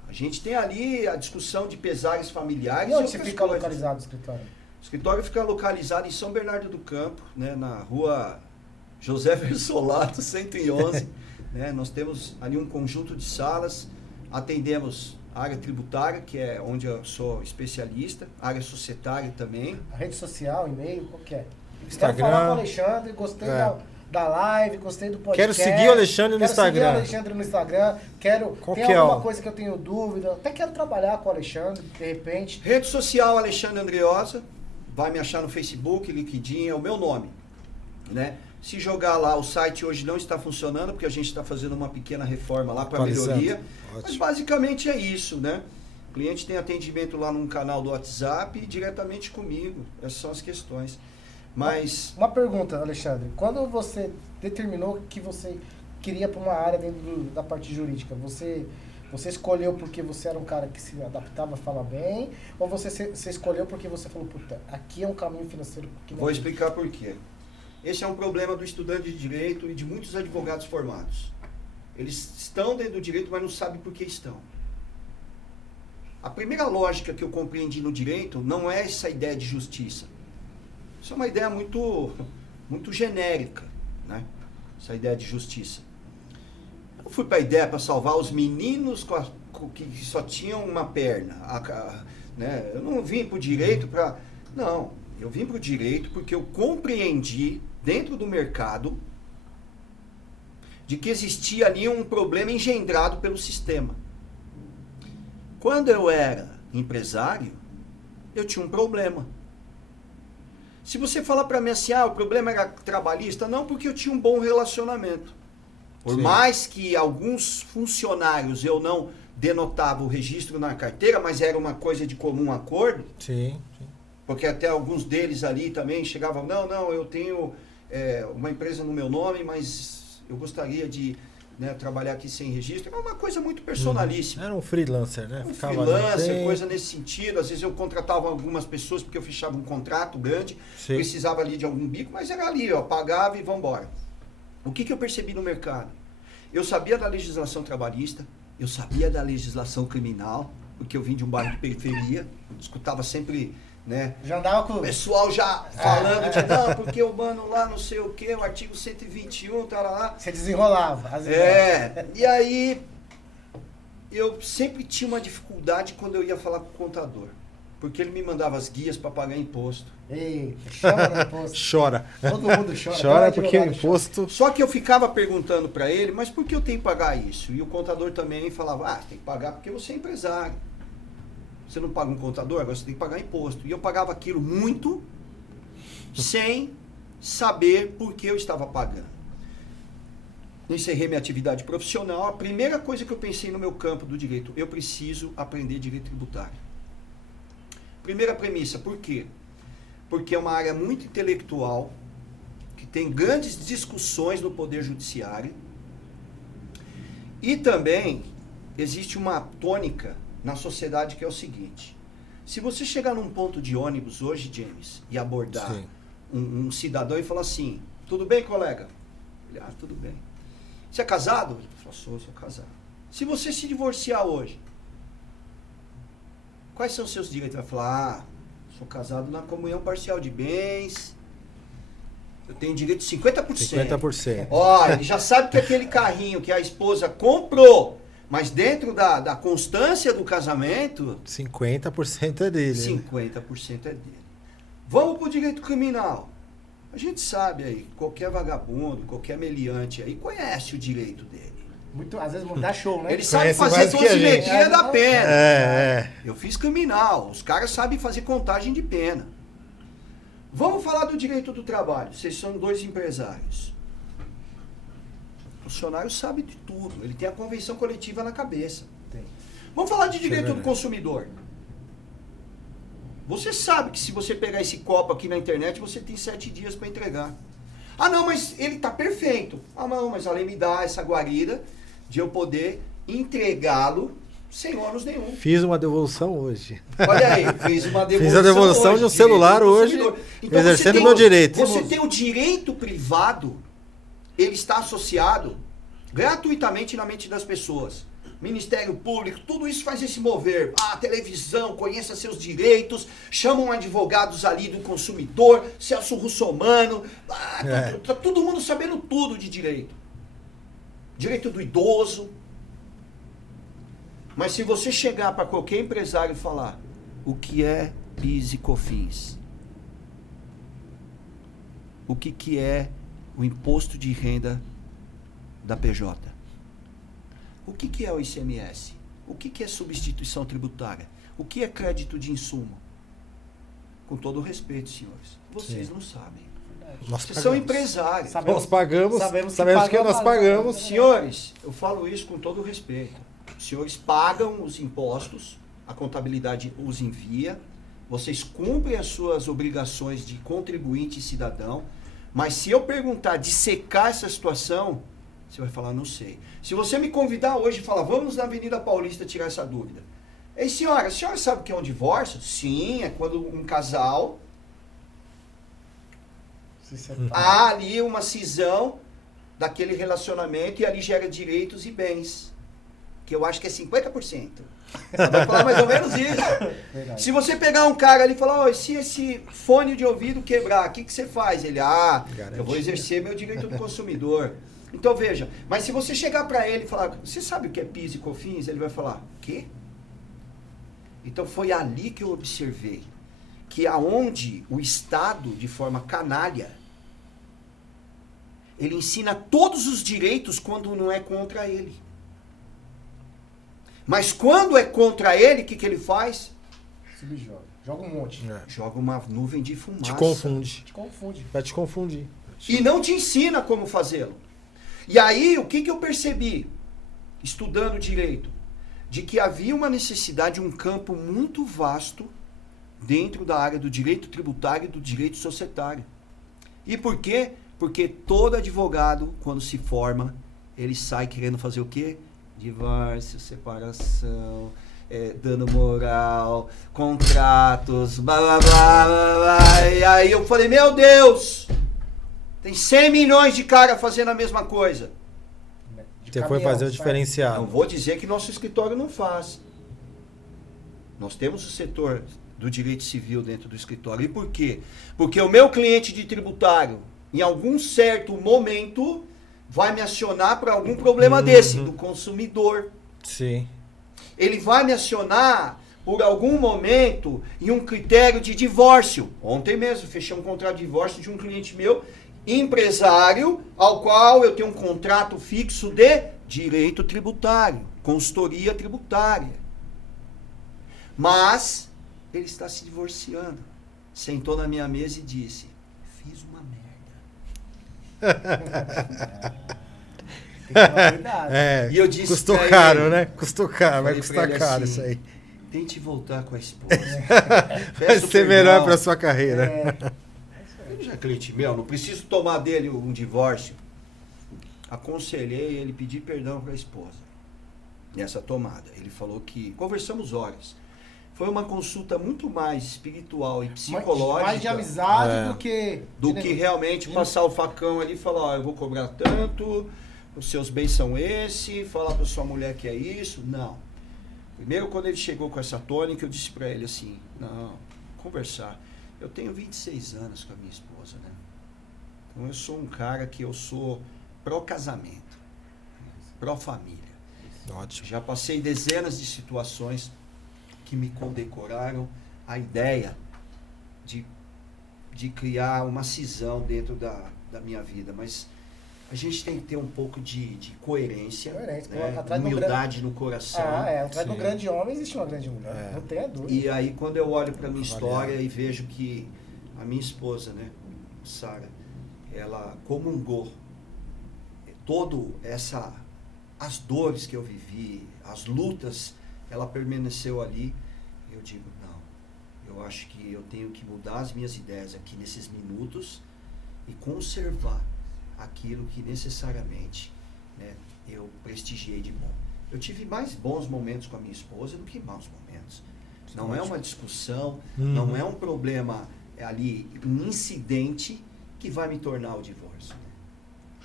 A gente tem ali a discussão de pesares familiares. E onde você outras fica coisas. localizado o escritório? O escritório fica localizado em São Bernardo do Campo, né, na rua José Versolato, 111. Né, nós temos ali um conjunto de salas, atendemos a área tributária, que é onde eu sou especialista, a área societária também. A rede social, e-mail, qual que é? Instagram. Quero falar com o Alexandre, gostei da live, gostei do podcast. Quero seguir o Alexandre no Instagram. Quero seguir o Alexandre no Instagram. Qual tem que é alguma coisa que eu tenho dúvida. Até quero trabalhar com o Alexandre, de repente. Rede social Alexandre Andreosa, vai me achar no Facebook, LinkedIn, é o meu nome, né? Se jogar lá, o site hoje não está funcionando, porque a gente está fazendo uma pequena reforma lá para melhoria. Mas basicamente é isso, né? O cliente tem atendimento lá num canal do WhatsApp e diretamente comigo. Essas são as questões. Mas... Uma pergunta, Alexandre. Quando você determinou que você queria para uma área dentro da parte jurídica, você escolheu porque você era um cara que se adaptava a falar bem? Ou você escolheu porque você falou, puta, aqui é um caminho financeiro que não... Vou explicar por quê. Esse é um problema do estudante de direito e de muitos advogados formados. Eles estão dentro do direito, mas não sabem por que estão. A primeira lógica que eu compreendi no direito não é essa ideia de justiça. Isso é uma ideia muito genérica, né? Essa ideia de justiça. Eu fui para a ideia para salvar os meninos que só tinham uma perna. Né? Eu não vim para o direito para... Não, eu vim para o direito porque eu compreendi dentro do mercado de que existia ali um problema engendrado pelo sistema. Quando eu era empresário, eu tinha um problema. Se você falar para mim assim, o problema era trabalhista, não, porque eu tinha um bom relacionamento. Por Sim. mais que alguns funcionários eu não denotava o registro na carteira, mas era uma coisa de comum acordo. Sim. Porque até alguns deles ali também chegavam, não, eu tenho uma empresa no meu nome, mas eu gostaria de trabalhar aqui sem registro. É uma coisa muito personalíssima. Era um freelancer, né? Um Ficava freelancer, coisa nesse sentido. Às vezes eu contratava algumas pessoas porque eu fechava um contrato grande, Sim. precisava ali de algum bico, mas era ali, pagava e vamos embora. O que eu percebi no mercado? Eu sabia da legislação trabalhista, eu sabia da legislação criminal, porque eu vim de um bairro de periferia, escutava sempre... Né? Já andava com... O pessoal já falando de não, porque o mano lá não sei o que, o artigo 121, tá lá. Você desenrolava. E aí eu sempre tinha uma dificuldade quando eu ia falar com o contador. Porque ele me mandava as guias para pagar imposto. Eita, chora no imposto. Chora. Todo mundo chora. Chora porque o imposto... Só que eu ficava perguntando para ele, mas por que eu tenho que pagar isso? E o contador também falava, você tem que pagar porque você é empresário. Você não paga um contador, agora você tem que pagar imposto. E eu pagava aquilo muito sem saber por que eu estava pagando. Encerrei minha atividade profissional. A primeira coisa que eu pensei no meu campo do direito, eu preciso aprender direito tributário. Primeira premissa, por quê? Porque é uma área muito intelectual, que tem grandes discussões no Poder Judiciário. E também existe uma tônica na sociedade que é o seguinte: se você chegar num ponto de ônibus hoje, James, e abordar um cidadão e falar assim, tudo bem, colega? Ele, tudo bem. Você é casado? Ele falou, sou casado. Se você se divorciar hoje, quais são os seus direitos? Ele vai falar, sou casado na comunhão parcial de bens, eu tenho direito de 50%. 50%. Ele já sabe que aquele carrinho que a esposa comprou, mas dentro da constância do casamento... 50% é dele. 50% é dele. Vamos para o direito criminal. A gente sabe aí, qualquer vagabundo, qualquer meliante aí conhece o direito dele. Às vezes dá show, né? Ele sabe fazer dosimetria da pena. Eu fiz criminal. Os caras sabem fazer contagem de pena. Vamos falar do direito do trabalho. Vocês são 2 empresários. O funcionário sabe de tudo. Ele tem a convenção coletiva na cabeça. Tem. Vamos falar de direito do consumidor. Você sabe que se você pegar esse copo aqui na internet, você tem 7 dias para entregar. Não, mas ele está perfeito. Não, mas a lei me dá essa guarida de eu poder entregá-lo sem ônus nenhum. Fiz uma devolução hoje. Olha aí, fiz uma devolução. Fiz a devolução de um celular hoje, então, exercendo meu direito. Você tem o direito privado, ele está associado gratuitamente na mente das pessoas. Ministério Público, tudo isso faz esse mover. Ah, televisão, conheça seus direitos, chamam advogados ali do consumidor, Celso Russomano, tá todo mundo sabendo tudo de direito. Direito do idoso. Mas se você chegar para qualquer empresário e falar o que é PIS e COFINS, o que é o imposto de renda da PJ, o que é o ICMS, o que é substituição tributária, o que é crédito de insumo, com todo o respeito, senhores, vocês não sabem. Vocês são empresários. Nós pagamos, sabemos que nós pagamos. Senhores, eu falo isso com todo o respeito. Os senhores pagam os impostos, a contabilidade os envia, vocês cumprem as suas obrigações de contribuinte e cidadão, mas se eu perguntar de secar essa situação, você vai falar, não sei. Se você me convidar hoje e falar, vamos na Avenida Paulista tirar essa dúvida. Ei, senhora, a senhora sabe o que é um divórcio? Sim, é quando um casal há ali uma cisão daquele relacionamento e ali gera direitos e bens. Que eu acho que é 50%. Vai falar mais ou menos isso. Verdade. Se você pegar um cara ali e falar, oh, se esse fone de ouvido quebrar, o que você faz? Ele, eu vou exercer meu direito do consumidor. Então veja, mas se você chegar para ele e falar, você sabe o que é PIS e COFINS? Ele vai falar, quê? Então foi ali que eu observei que aonde o Estado, de forma canalha, ele ensina todos os direitos quando não é contra ele. Mas quando é contra ele, o que ele faz? Subjoga. Joga um monte. Joga uma nuvem de fumaça. Te confunde. Te confunde. Vai te confundir. E não te ensina como fazê-lo. E aí, o que eu percebi, estudando direito? De que havia uma necessidade de um campo muito vasto dentro da área do direito tributário e do direito societário. E por quê? Porque todo advogado, quando se forma, ele sai querendo fazer o quê? Divórcio, separação, dano moral, contratos, blá, blá, blá, blá, blá. E aí eu falei, meu Deus, tem 100 milhões de caras fazendo a mesma coisa. Você foi fazer o diferenciado. Não vou dizer que nosso escritório não faz. Nós temos o setor do direito civil dentro do escritório. E por quê? Porque o meu cliente de tributário, em algum certo momento, vai me acionar para algum problema desse, do consumidor. Sim. Ele vai me acionar por algum momento em um critério de divórcio. Ontem mesmo, fechei um contrato de divórcio de um cliente meu, empresário, ao qual eu tenho um contrato fixo de direito tributário, consultoria tributária. Mas ele está se divorciando. Sentou na minha mesa e disse, fiz uma merda. Tem que tomar cuidado. E eu disse custou pra caro, ele, né? Custou caro, vai falei custar pra ele caro assim, isso aí. Tente voltar com a esposa. Vai Peço ser perdão. melhor para sua carreira. Ele já é cliente meu, não preciso tomar dele um divórcio. Aconselhei ele pedir perdão para a esposa nessa tomada. Ele falou que conversamos horas. Foi uma consulta muito mais espiritual e psicológica. Mais de amizade do que realmente passar o facão ali e falar, ó, eu vou cobrar tanto, os seus bens são esse, falar para sua mulher que é isso. Não. Primeiro, quando ele chegou com essa tônica, eu disse para ele assim, não, conversar. Eu tenho 26 anos com a minha esposa, né? Então eu sou um cara que eu sou pró-casamento, pró-família. Ótimo. Já passei dezenas de situações que me condecoraram a ideia de criar uma cisão dentro da minha vida, mas a gente tem que ter um pouco de coerência, né? Humildade no coração. Atrás de um grande homem existe uma grande mulher, não tenha dúvida. E aí quando eu olho para minha história e vejo que a minha esposa, né, Sara, ela comungou as dores que eu vivi, as lutas, ela permaneceu ali. Eu digo, não, eu acho que eu tenho que mudar as minhas ideias aqui nesses minutos e conservar aquilo que necessariamente, né, eu prestigiei de bom. Eu tive mais bons momentos com a minha esposa do que maus momentos. Não é uma discussão, não é um problema ali, um incidente que vai me tornar o divórcio.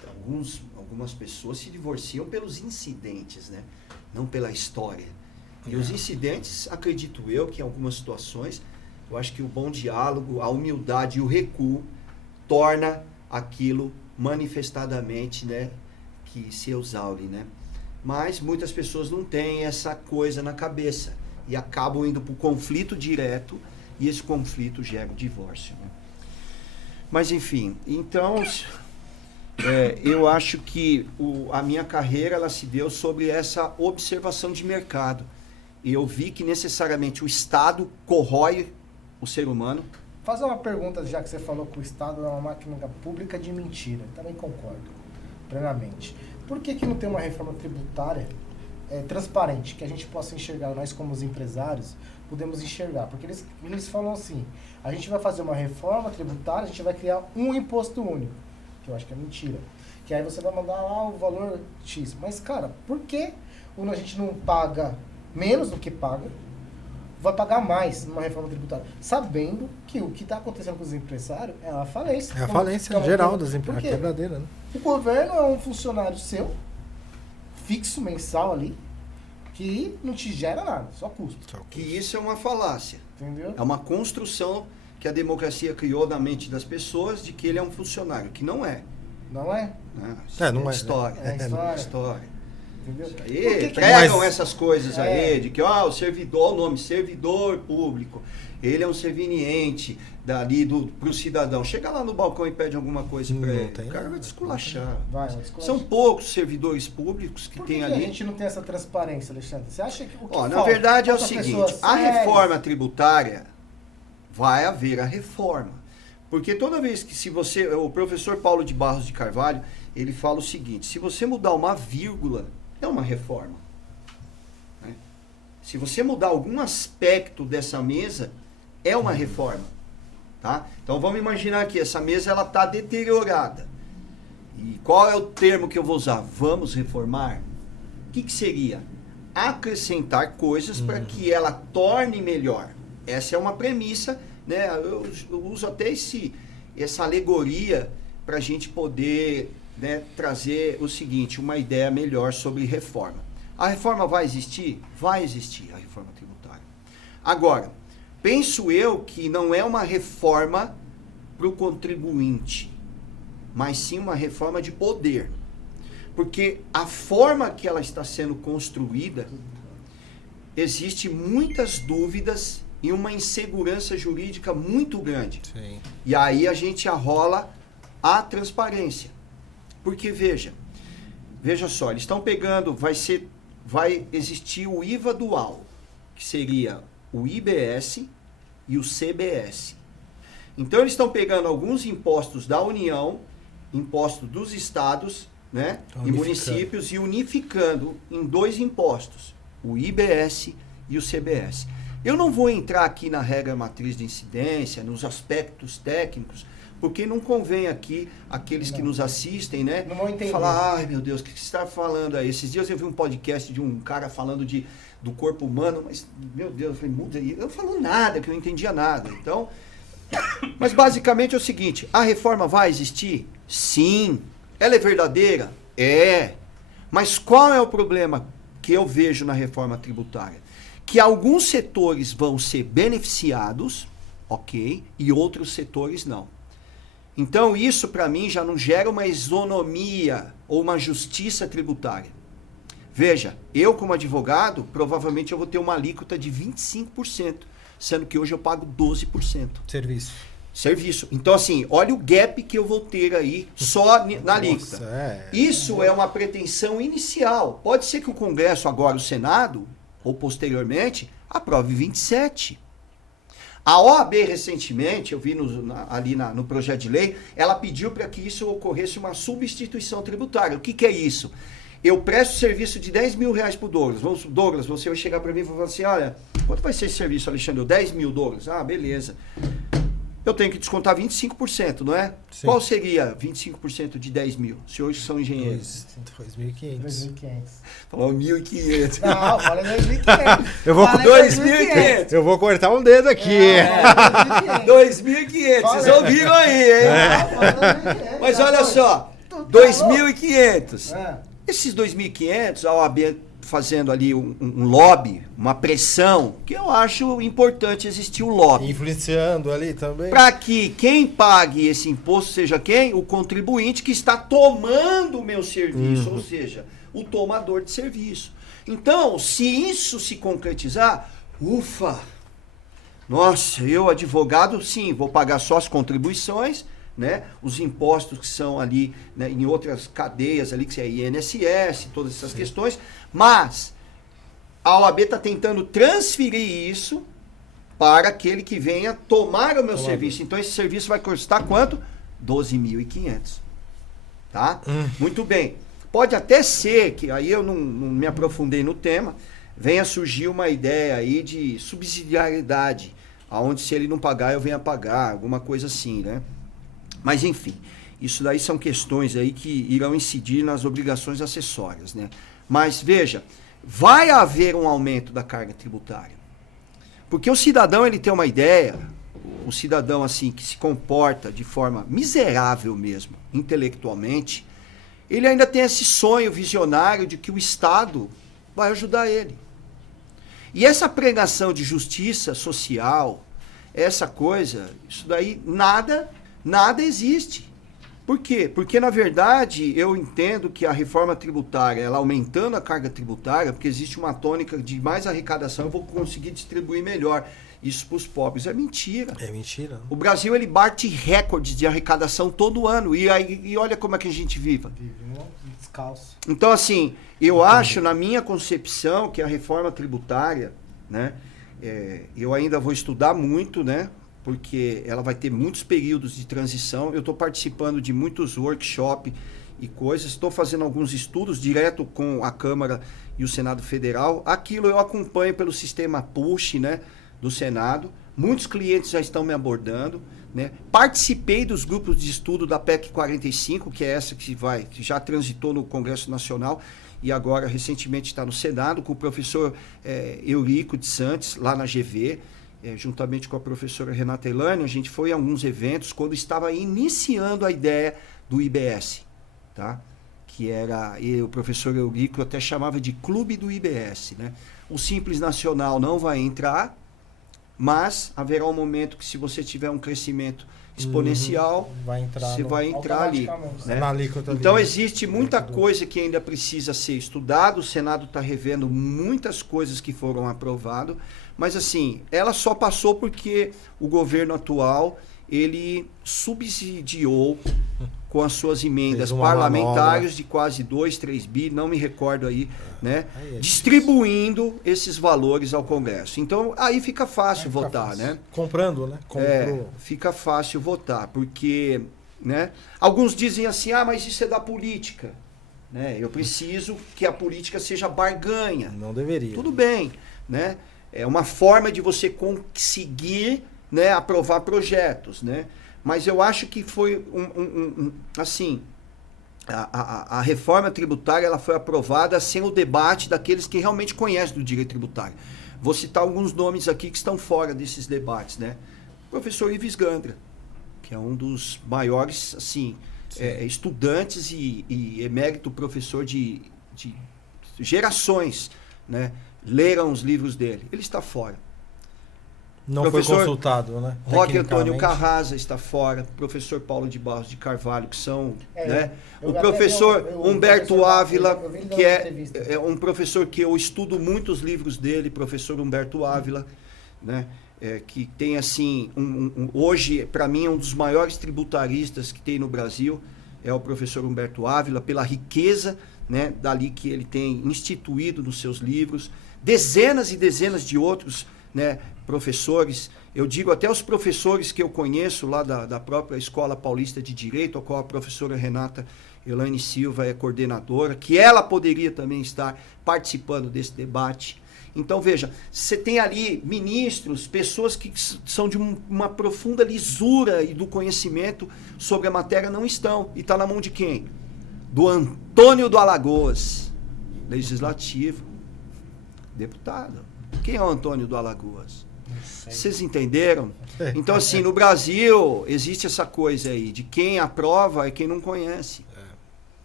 algumas pessoas se divorciam pelos incidentes, né? Não pela história. E os incidentes, acredito eu, que em algumas situações, eu acho que o bom diálogo, a humildade e o recuo torna aquilo manifestadamente, né, que se exaure, né? Mas muitas pessoas não têm essa coisa na cabeça e acabam indo para o conflito direto e esse conflito gera o divórcio, né? Mas enfim, então eu acho que a minha carreira ela se deu sobre essa observação de mercado. E eu vi que necessariamente o Estado corrói o ser humano. Fazer uma pergunta, já que você falou que o Estado é uma máquina pública de mentira. Também concordo plenamente. Por que não tem uma reforma tributária transparente, que a gente possa enxergar, nós como os empresários, podemos enxergar? Porque eles falam assim, a gente vai fazer uma reforma tributária, a gente vai criar um imposto único, que eu acho que é mentira. Que aí você vai mandar lá o valor X. Mas, cara, por que a gente não paga menos do que paga, vai pagar mais numa reforma tributária, sabendo que o que está acontecendo com os empresários é a falência. É a falência geral das empresas, a quebradeira, né? O governo é um funcionário seu, fixo, mensal ali, que não te gera nada, só custo. Que isso é uma falácia. Entendeu? É uma construção que a democracia criou na mente das pessoas de que ele é um funcionário, que não é. Não é? Não é história. É história. Entendeu? Aí, pregam essas coisas aí, de que o servidor, o nome servidor público, ele é um serviente dali pro cidadão. Chega lá no balcão e pede alguma coisa para ele. O cara vai desculachar. São poucos servidores públicos que tem ali. Por que a gente não tem essa transparência, Alexandre? Você acha que o que na verdade é o seguinte, a reforma tributária, vai haver a reforma. Porque toda vez que o professor Paulo de Barros de Carvalho, ele fala o seguinte, se você mudar uma vírgula, é uma reforma. Né? Se você mudar algum aspecto dessa mesa, é uma reforma. Tá? Então vamos imaginar que essa mesa ela está deteriorada. E qual é o termo que eu vou usar? Vamos reformar? O que seria? Acrescentar coisas para que ela torne melhor. Essa é uma premissa, né? Eu uso até essa alegoria para a gente poder, né, trazer o seguinte, uma ideia melhor sobre reforma. A reforma vai existir? Vai existir a reforma tributária. Agora, penso eu que não é uma reforma para o contribuinte, mas sim uma reforma de poder. Porque a forma que ela está sendo construída, existe muitas dúvidas e uma insegurança jurídica muito grande. Sim. E aí a gente arrola a transparência. Porque veja só, eles estão pegando, vai existir o IVA dual, que seria o IBS e o CBS. Então eles estão pegando alguns impostos da União, impostos dos estados, né, e municípios, e unificando em 2 impostos, o IBS e o CBS. Eu não vou entrar aqui na regra matriz de incidência, nos aspectos técnicos, porque não convém aqui aqueles que nos assistem, né? Não vão entender. Falar, ai meu Deus, o que você está falando aí? Esses dias eu vi um podcast de um cara falando do corpo humano, mas, meu Deus, eu falei, muda aí. Eu não falo nada, que eu não entendia nada. Então, mas basicamente é o seguinte, a reforma vai existir? Sim. Ela é verdadeira? É. Mas qual é o problema que eu vejo na reforma tributária? Que alguns setores vão ser beneficiados, ok, e outros setores não. Então isso para mim já não gera uma isonomia ou uma justiça tributária. Veja, eu como advogado, provavelmente eu vou ter uma alíquota de 25%, sendo que hoje eu pago 12%. Serviço. Então assim, olha o gap que eu vou ter aí só na alíquota. Isso é uma pretensão inicial. Pode ser que o Congresso agora, o Senado, ou posteriormente, aprove 27%. A OAB, recentemente, eu vi ali no projeto de lei, ela pediu para que isso ocorresse uma substituição tributária. O que é isso? Eu presto serviço de 10 mil reais para o Douglas. Douglas, você vai chegar para mim e falar assim, olha, quanto vai ser esse serviço, Alexandre? 10 mil, Douglas. Ah, beleza. Eu tenho que descontar 25%, não é? Sim. Qual seria 25% de 10 mil? Os senhores são engenheiros. 2.500. Falou 1.500. Não, fala 2.500. Eu vou 2.500. Eu vou cortar um dedo aqui. 2.500. Vocês ouviram aí, hein? Mas olha só. 2.500. É. Esses 2.500, a OAB fazendo ali um lobby, uma pressão, que eu acho importante existir o lobby. Influenciando ali também. Para que quem pague esse imposto seja quem? O contribuinte que está tomando o meu serviço, ou seja, o tomador de serviço. Então, se isso se concretizar, ufa! Nossa, eu, advogado, sim, vou pagar só as contribuições, né? Os impostos que são ali, né, em outras cadeias ali, que é INSS, todas essas questões, mas a OAB está tentando transferir isso para aquele que venha tomar o meu serviço. Então esse serviço vai custar quanto? 12.500. Tá? Muito bem. Pode até ser que, aí eu não me aprofundei no tema, venha surgir uma ideia aí de subsidiariedade, aonde se ele não pagar, eu venha pagar, alguma coisa assim, né? Mas enfim, isso daí são questões aí que irão incidir nas obrigações acessórias, né? Mas veja, vai haver um aumento da carga tributária. Porque o cidadão, ele tem uma ideia, o cidadão assim que se comporta de forma miserável mesmo, intelectualmente, ele ainda tem esse sonho visionário de que o Estado vai ajudar ele. E essa pregação de justiça social, essa coisa, isso daí nada existe. Por quê? Porque, na verdade, eu entendo que a reforma tributária, ela aumentando a carga tributária, porque existe uma tônica de mais arrecadação, eu vou conseguir distribuir melhor isso para os pobres. É mentira. É mentira. O Brasil, ele bate recordes de arrecadação todo ano. E olha como é que a gente vive. Descalço. Então, assim, eu acho, na minha concepção, que a reforma tributária, né, eu ainda vou estudar muito, né, porque ela vai ter muitos períodos de transição. Eu estou participando de muitos workshops e coisas, estou fazendo alguns estudos direto com a Câmara e o Senado Federal. Aquilo eu acompanho pelo sistema push, né, do Senado. Muitos clientes já estão me abordando, né? Participei dos grupos de estudo da PEC 45, que é essa que já transitou no Congresso Nacional e agora recentemente está no Senado, com o professor Eurico de Santos, lá na GV. Juntamente com a professora Renata Elane, a gente foi a alguns eventos quando estava iniciando a ideia do IBS, tá? Que era, e o professor Eurico até chamava de Clube do IBS, né? O Simples Nacional não vai entrar, mas haverá um momento que, se você tiver um crescimento exponencial, você vai entrar ali, né? Então existe muita coisa que ainda precisa ser estudada. O Senado está revendo muitas coisas que foram aprovadas, mas assim, ela só passou porque o governo atual, ele subsidiou com as suas emendas parlamentares de quase 2, 3 bi, não me recordo aí, né? Distribuindo esses valores ao Congresso. Então, aí fica fácil votar, né? Comprando, né? Fica fácil votar, porque, né? Alguns dizem assim, mas isso é da política, né? Eu preciso que a política seja barganha. Não deveria. Tudo bem, né? É uma forma de você conseguir, né, aprovar projetos, né? Mas eu acho que foi assim, a reforma tributária, ela foi aprovada sem o debate daqueles que realmente conhecem do direito tributário. Vou citar alguns nomes aqui que estão fora desses debates, né? O professor Ives Gandra, que é um dos maiores, assim, estudantes e emérito professor de gerações, né? Leram os livros dele. Ele está fora. Não foi consultado, né? Roque Antônio Carrasa está fora. Professor Paulo de Barros de Carvalho, que são, né? O professor Humberto Ávila, que é um professor que eu estudo muitos livros dele, professor Humberto Ávila, né? Que tem, assim, hoje, para mim, um dos maiores tributaristas que tem no Brasil, é o professor Humberto Ávila, pela riqueza, né, dali que ele tem instituído nos seus livros. Dezenas e dezenas de outros, né, professores, eu digo até os professores que eu conheço lá da própria Escola Paulista de Direito, a qual a professora Renata Elane Silva é coordenadora, que ela poderia também estar participando desse debate. Então, veja, você tem ali ministros, pessoas que são de uma profunda lisura e do conhecimento sobre a matéria, não estão. E está na mão de quem? Do Antônio do Alagoas, legislativo, deputado. Quem é o Antônio do Alagoas? Vocês entenderam? Então, assim, no Brasil, existe essa coisa aí, de quem aprova é quem não conhece.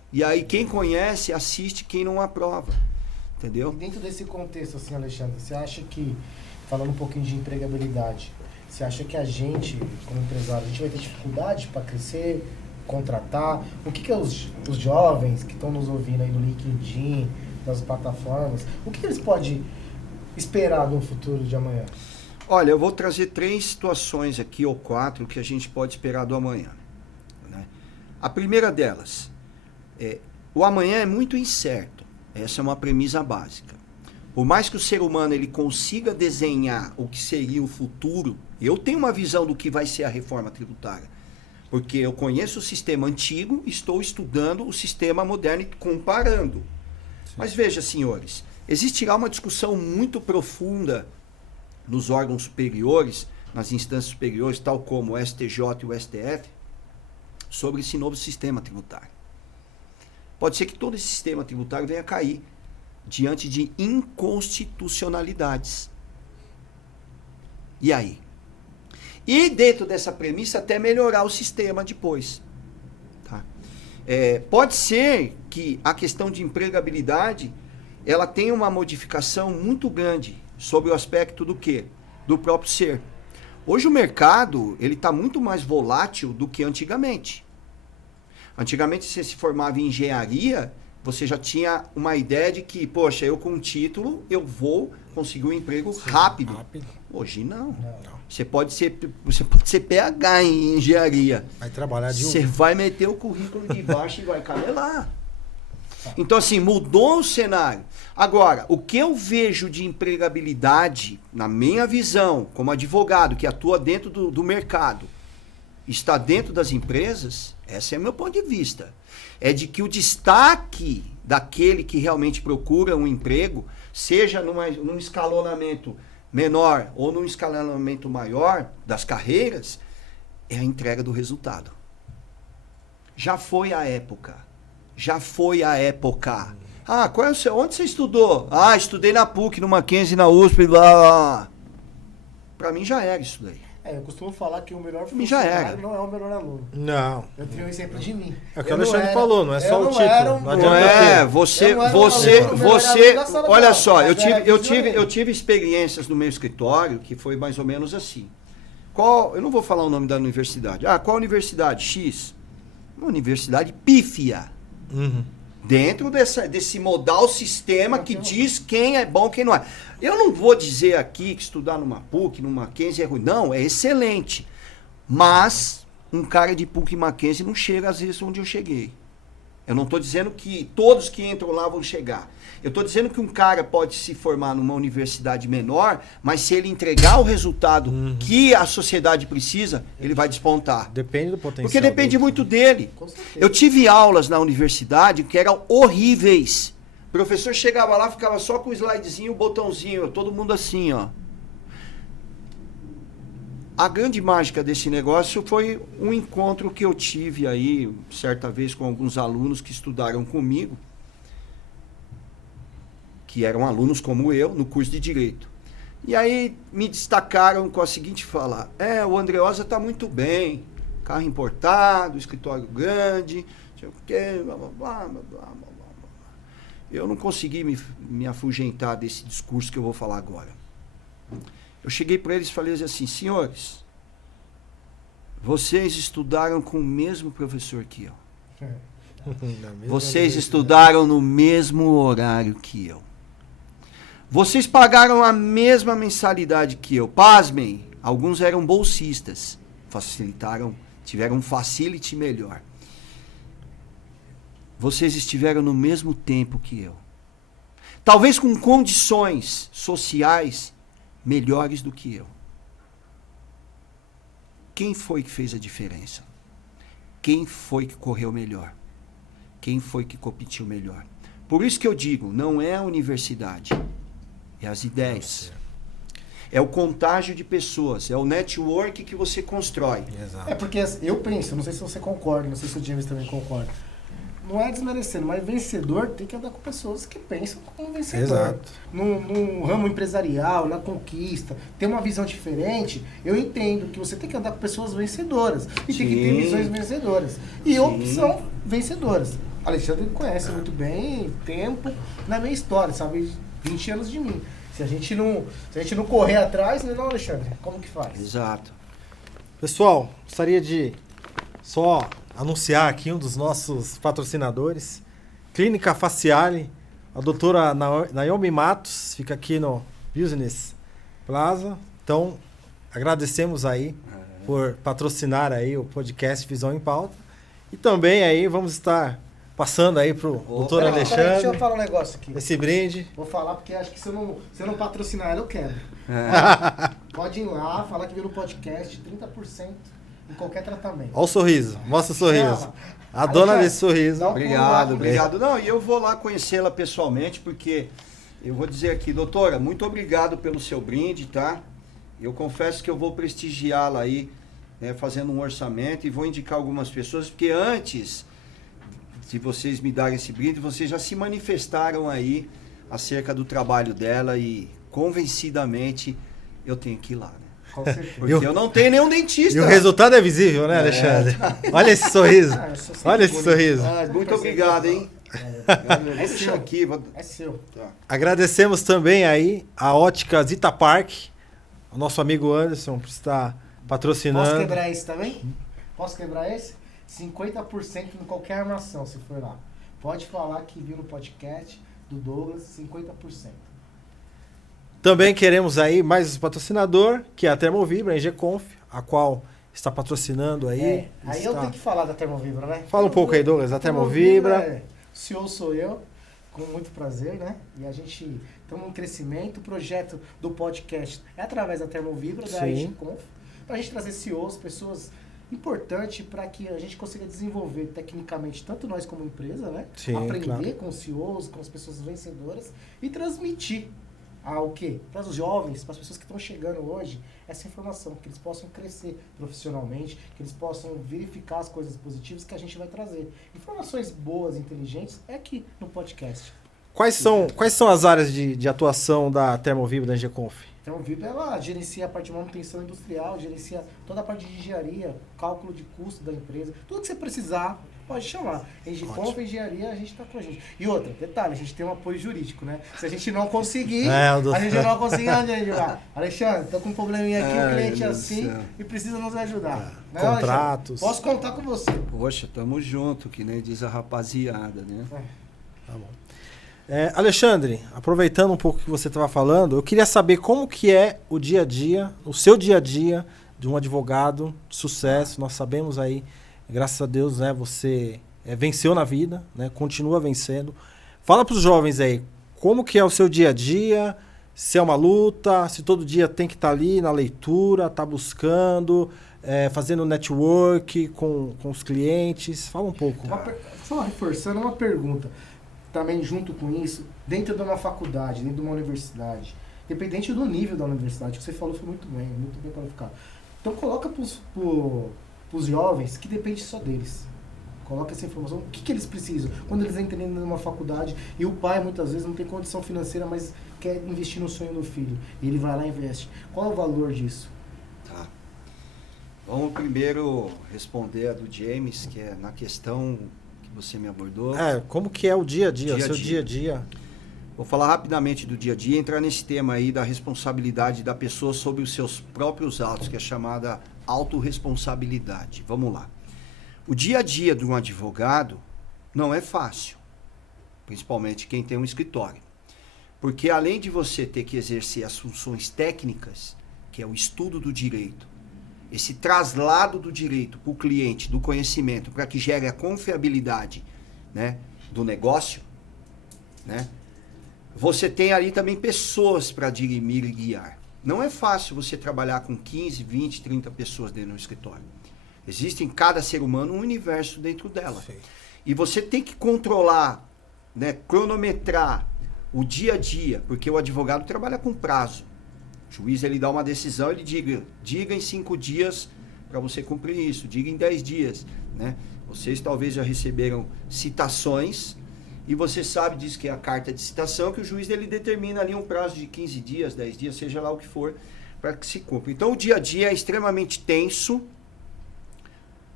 E aí quem conhece, assiste, quem não aprova. Entendeu? E dentro desse contexto, assim, Alexandre, você acha que, falando um pouquinho de empregabilidade, você acha que a gente, como empresário, a gente vai ter dificuldade para crescer, contratar? O que os jovens que estão nos ouvindo aí no LinkedIn, das plataformas, o que eles podem esperar no futuro de amanhã? Olha, eu vou trazer 3 situações aqui, ou 4, que a gente pode esperar do amanhã. Né? A primeira delas, o amanhã é muito incerto. Essa é uma premissa básica. Por mais que o ser humano ele consiga desenhar o que seria o futuro, eu tenho uma visão do que vai ser a reforma tributária. Porque eu conheço o sistema antigo, estou estudando o sistema moderno e comparando. Sim. Mas veja, senhores, existirá uma discussão muito profunda nos órgãos superiores, nas instâncias superiores, tal como o STJ e o STF, sobre esse novo sistema tributário. Pode ser que todo esse sistema tributário venha a cair diante de inconstitucionalidades. E aí? E dentro dessa premissa até melhorar o sistema depois. Tá? Pode ser que a questão de empregabilidade ela tenha uma modificação muito grande sobre o aspecto do quê? Do próprio ser. Hoje o mercado ele está muito mais volátil do que antigamente. Antigamente, você se formava em engenharia, você já tinha uma ideia de que, poxa, eu com um título, eu vou conseguir um emprego rápido. Hoje não. Você pode ser PH em engenharia. Vai trabalhar de Você vai meter o currículo de baixo e vai camelar. Então, assim, mudou o cenário. Agora, o que eu vejo de empregabilidade, na minha visão, como advogado que atua dentro do mercado, está dentro das empresas, esse é o meu ponto de vista. É de que o destaque daquele que realmente procura um emprego, seja num escalonamento menor ou num escalonamento maior das carreiras, é a entrega do resultado. Já foi a época. Já foi a época. Ah, qual é o seu? Onde você estudou? Ah, estudei na PUC, no Mackenzie, na USP, blá, blá, blá. Pra mim já era isso daí. Eu costumo falar que o melhor já era. não é o melhor aluno. Não. Eu tenho um exemplo de mim. É o que o Alexandre falou, não é só o título. Olha só, eu tive experiências no meu escritório que foi mais ou menos assim. Eu não vou falar o nome da universidade. Ah, qual universidade? X. Uma universidade pífia. Uhum. Dentro desse modal sistema que diz quem é bom e quem não é. Eu não vou dizer aqui que estudar numa PUC, numa Mackenzie é ruim. Não, é excelente. Mas um cara de PUC e Mackenzie não chega às vezes onde eu cheguei. Eu não estou dizendo que todos que entram lá vão chegar. Eu estou dizendo que um cara pode se formar numa universidade menor, mas se ele entregar o resultado que a sociedade precisa, ele vai despontar. Depende do potencial. Porque depende muito dele. Eu tive aulas na universidade que eram horríveis. O professor chegava lá, ficava só com o slidezinho, o botãozinho, todo mundo assim, ó. A grande mágica desse negócio foi um encontro que eu tive aí, certa vez, com alguns alunos que estudaram comigo, que eram alunos como eu, no curso de Direito. E aí me destacaram com a seguinte fala: o Andreosa está muito bem, carro importado, escritório grande, não sei o quê, blá, blá, blá, blá, blá, blá. Eu não consegui me afugentar desse discurso que eu vou falar agora. Eu cheguei para eles e falei assim: senhores, vocês estudaram com o mesmo professor que eu. Vocês estudaram no mesmo horário que eu. Vocês pagaram a mesma mensalidade que eu. Pasmem, alguns eram bolsistas. Tiveram um facility melhor. Vocês estiveram no mesmo tempo que eu. Talvez com condições sociais melhores do que eu. Quem foi que fez a diferença? Quem foi que correu melhor? Quem foi que competiu melhor? Por isso que eu digo, não é a universidade, é as ideias. É o contágio de pessoas, é o network que você constrói. Exato. É porque eu penso, não sei se você concorda, não sei se o James também concorda. Não é desmerecendo, mas vencedor tem que andar com pessoas que pensam como vencedor. Exato. No ramo empresarial, na conquista, ter uma visão diferente, eu entendo que você tem que andar com pessoas vencedoras. E tem que ter visões vencedoras. E opção vencedoras. Alexandre conhece muito bem, tempo, na minha história, sabe? 20 anos de mim. Se a gente não correr atrás, né, não, Alexandre? Como que faz? Exato. Pessoal, gostaria de só anunciar aqui um dos nossos patrocinadores, Clínica Faciale, a doutora Naomi Matos, fica aqui no Business Plaza. Então, agradecemos aí por patrocinar aí o podcast Visão em Pauta. E também aí vamos estar passando aí pro doutor Alexandre. Deixa eu falar um negócio aqui. Esse brinde. Vou falar porque acho que se eu não patrocinar ela, eu quero. Pode ir lá, falar que viu no podcast, 30% em qualquer tratamento. Olha o sorriso, mostra o sorriso. A dona desse sorriso. Obrigado. Não, e eu vou lá conhecê-la pessoalmente, porque eu vou dizer aqui, doutora, muito obrigado pelo seu brinde, tá? Eu confesso que eu vou prestigiá-la aí, né, fazendo um orçamento, e vou indicar algumas pessoas, porque antes de vocês me darem esse brinde, vocês já se manifestaram aí acerca do trabalho dela e convencidamente eu tenho que ir lá, né? Com certeza. Porque eu não tenho nenhum dentista. E o resultado é visível, né, Alexandre? Olha esse sorriso. Olha esse sorriso. Muito obrigado, hein? É seu. Aqui, É seu. Tá. Agradecemos também aí a Ótica Zita Park, o nosso amigo Anderson, por estar patrocinando. Posso quebrar esse também? Posso quebrar esse? 50% em qualquer armação, se for lá. Pode falar que viu no podcast do Douglas, 50%. Também queremos aí mais um patrocinador, que é a Termovibra, a Engeconf, a qual está patrocinando aí. Aí eu tenho que falar da Termovibra, né? Fala um pouco aí, Douglas, da Termovibra. O CEO sou eu, com muito prazer, né? E a gente estamos em crescimento. O projeto do podcast é através da Termovibra, da Engeconf, para a gente trazer CEOs, pessoas importantes para que a gente consiga desenvolver tecnicamente, tanto nós como empresa, né? Sim, aprender claro. com os CEOs, com as pessoas vencedoras e transmitir o quê? Para os jovens, para as pessoas que estão chegando hoje, essa informação, que eles possam crescer profissionalmente, que eles possam verificar as coisas positivas que a gente vai trazer. Informações boas, inteligentes, é aqui no podcast. Quais são as áreas de atuação da Termovibra, da Engeconf? Então, o VIP, ela gerencia a parte de manutenção industrial, gerencia toda a parte de engenharia, cálculo de custo da empresa, tudo que você precisar, pode chamar. Engeconf, engenharia, a gente está com a gente. E outra, detalhe, a gente tem um apoio jurídico, né? Se a gente não conseguir, a gente não conseguir, onde a gente vai? Alexandre, tô com um probleminha aqui, o cliente é assim e precisa nos ajudar. Né, contratos. Posso contar com você. Poxa, tamo junto, que nem diz a rapaziada, né? Tá bom. Alexandre, aproveitando um pouco que você estava falando, eu queria saber como que é o dia a dia, o seu dia a dia de um advogado de sucesso. Nós sabemos aí, graças a Deus, né, você venceu na vida, né, continua vencendo. Fala para os jovens aí, como que é o seu dia a dia, se é uma luta, se todo dia tem que estar ali na leitura, tá buscando, fazendo network com os clientes. Fala um pouco. Só reforçando uma pergunta. Também junto com isso, dentro de uma faculdade, dentro de uma universidade, independente do nível da universidade, o que você falou foi muito bem qualificado. Então coloca para os jovens que depende só deles. Coloca essa informação, o que eles precisam. Quando eles entram numa faculdade e o pai muitas vezes não tem condição financeira, mas quer investir no sonho do filho. E ele vai lá e investe. Qual é o valor disso? Tá. Vamos primeiro responder a do James, que é na questão que você me abordou. Como que é o dia a dia, o seu dia a dia? Vou falar rapidamente do dia a dia, entrar nesse tema aí da responsabilidade da pessoa sobre os seus próprios atos, que é chamada autorresponsabilidade. Vamos lá. O dia a dia de um advogado não é fácil, principalmente quem tem um escritório. Porque além de você ter que exercer as funções técnicas, que é o estudo do direito, esse traslado do direito para o cliente, do conhecimento, para que gere a confiabilidade, né, do negócio, né, você tem ali também pessoas para dirimir e guiar. Não é fácil você trabalhar com 15, 20, 30 pessoas dentro do escritório. Existe em cada ser humano um universo dentro dela. Sim. E você tem que controlar, né, cronometrar o dia a dia, porque o advogado trabalha com prazo. O juiz, ele dá uma decisão, ele diga em 5 dias para você cumprir isso, diga em 10 dias. Né? Vocês talvez já receberam citações e você sabe disso, que é a carta de citação, que o juiz ele determina ali um prazo de 15 dias, 10 dias, seja lá o que for, para que se cumpra. Então o dia a dia é extremamente tenso,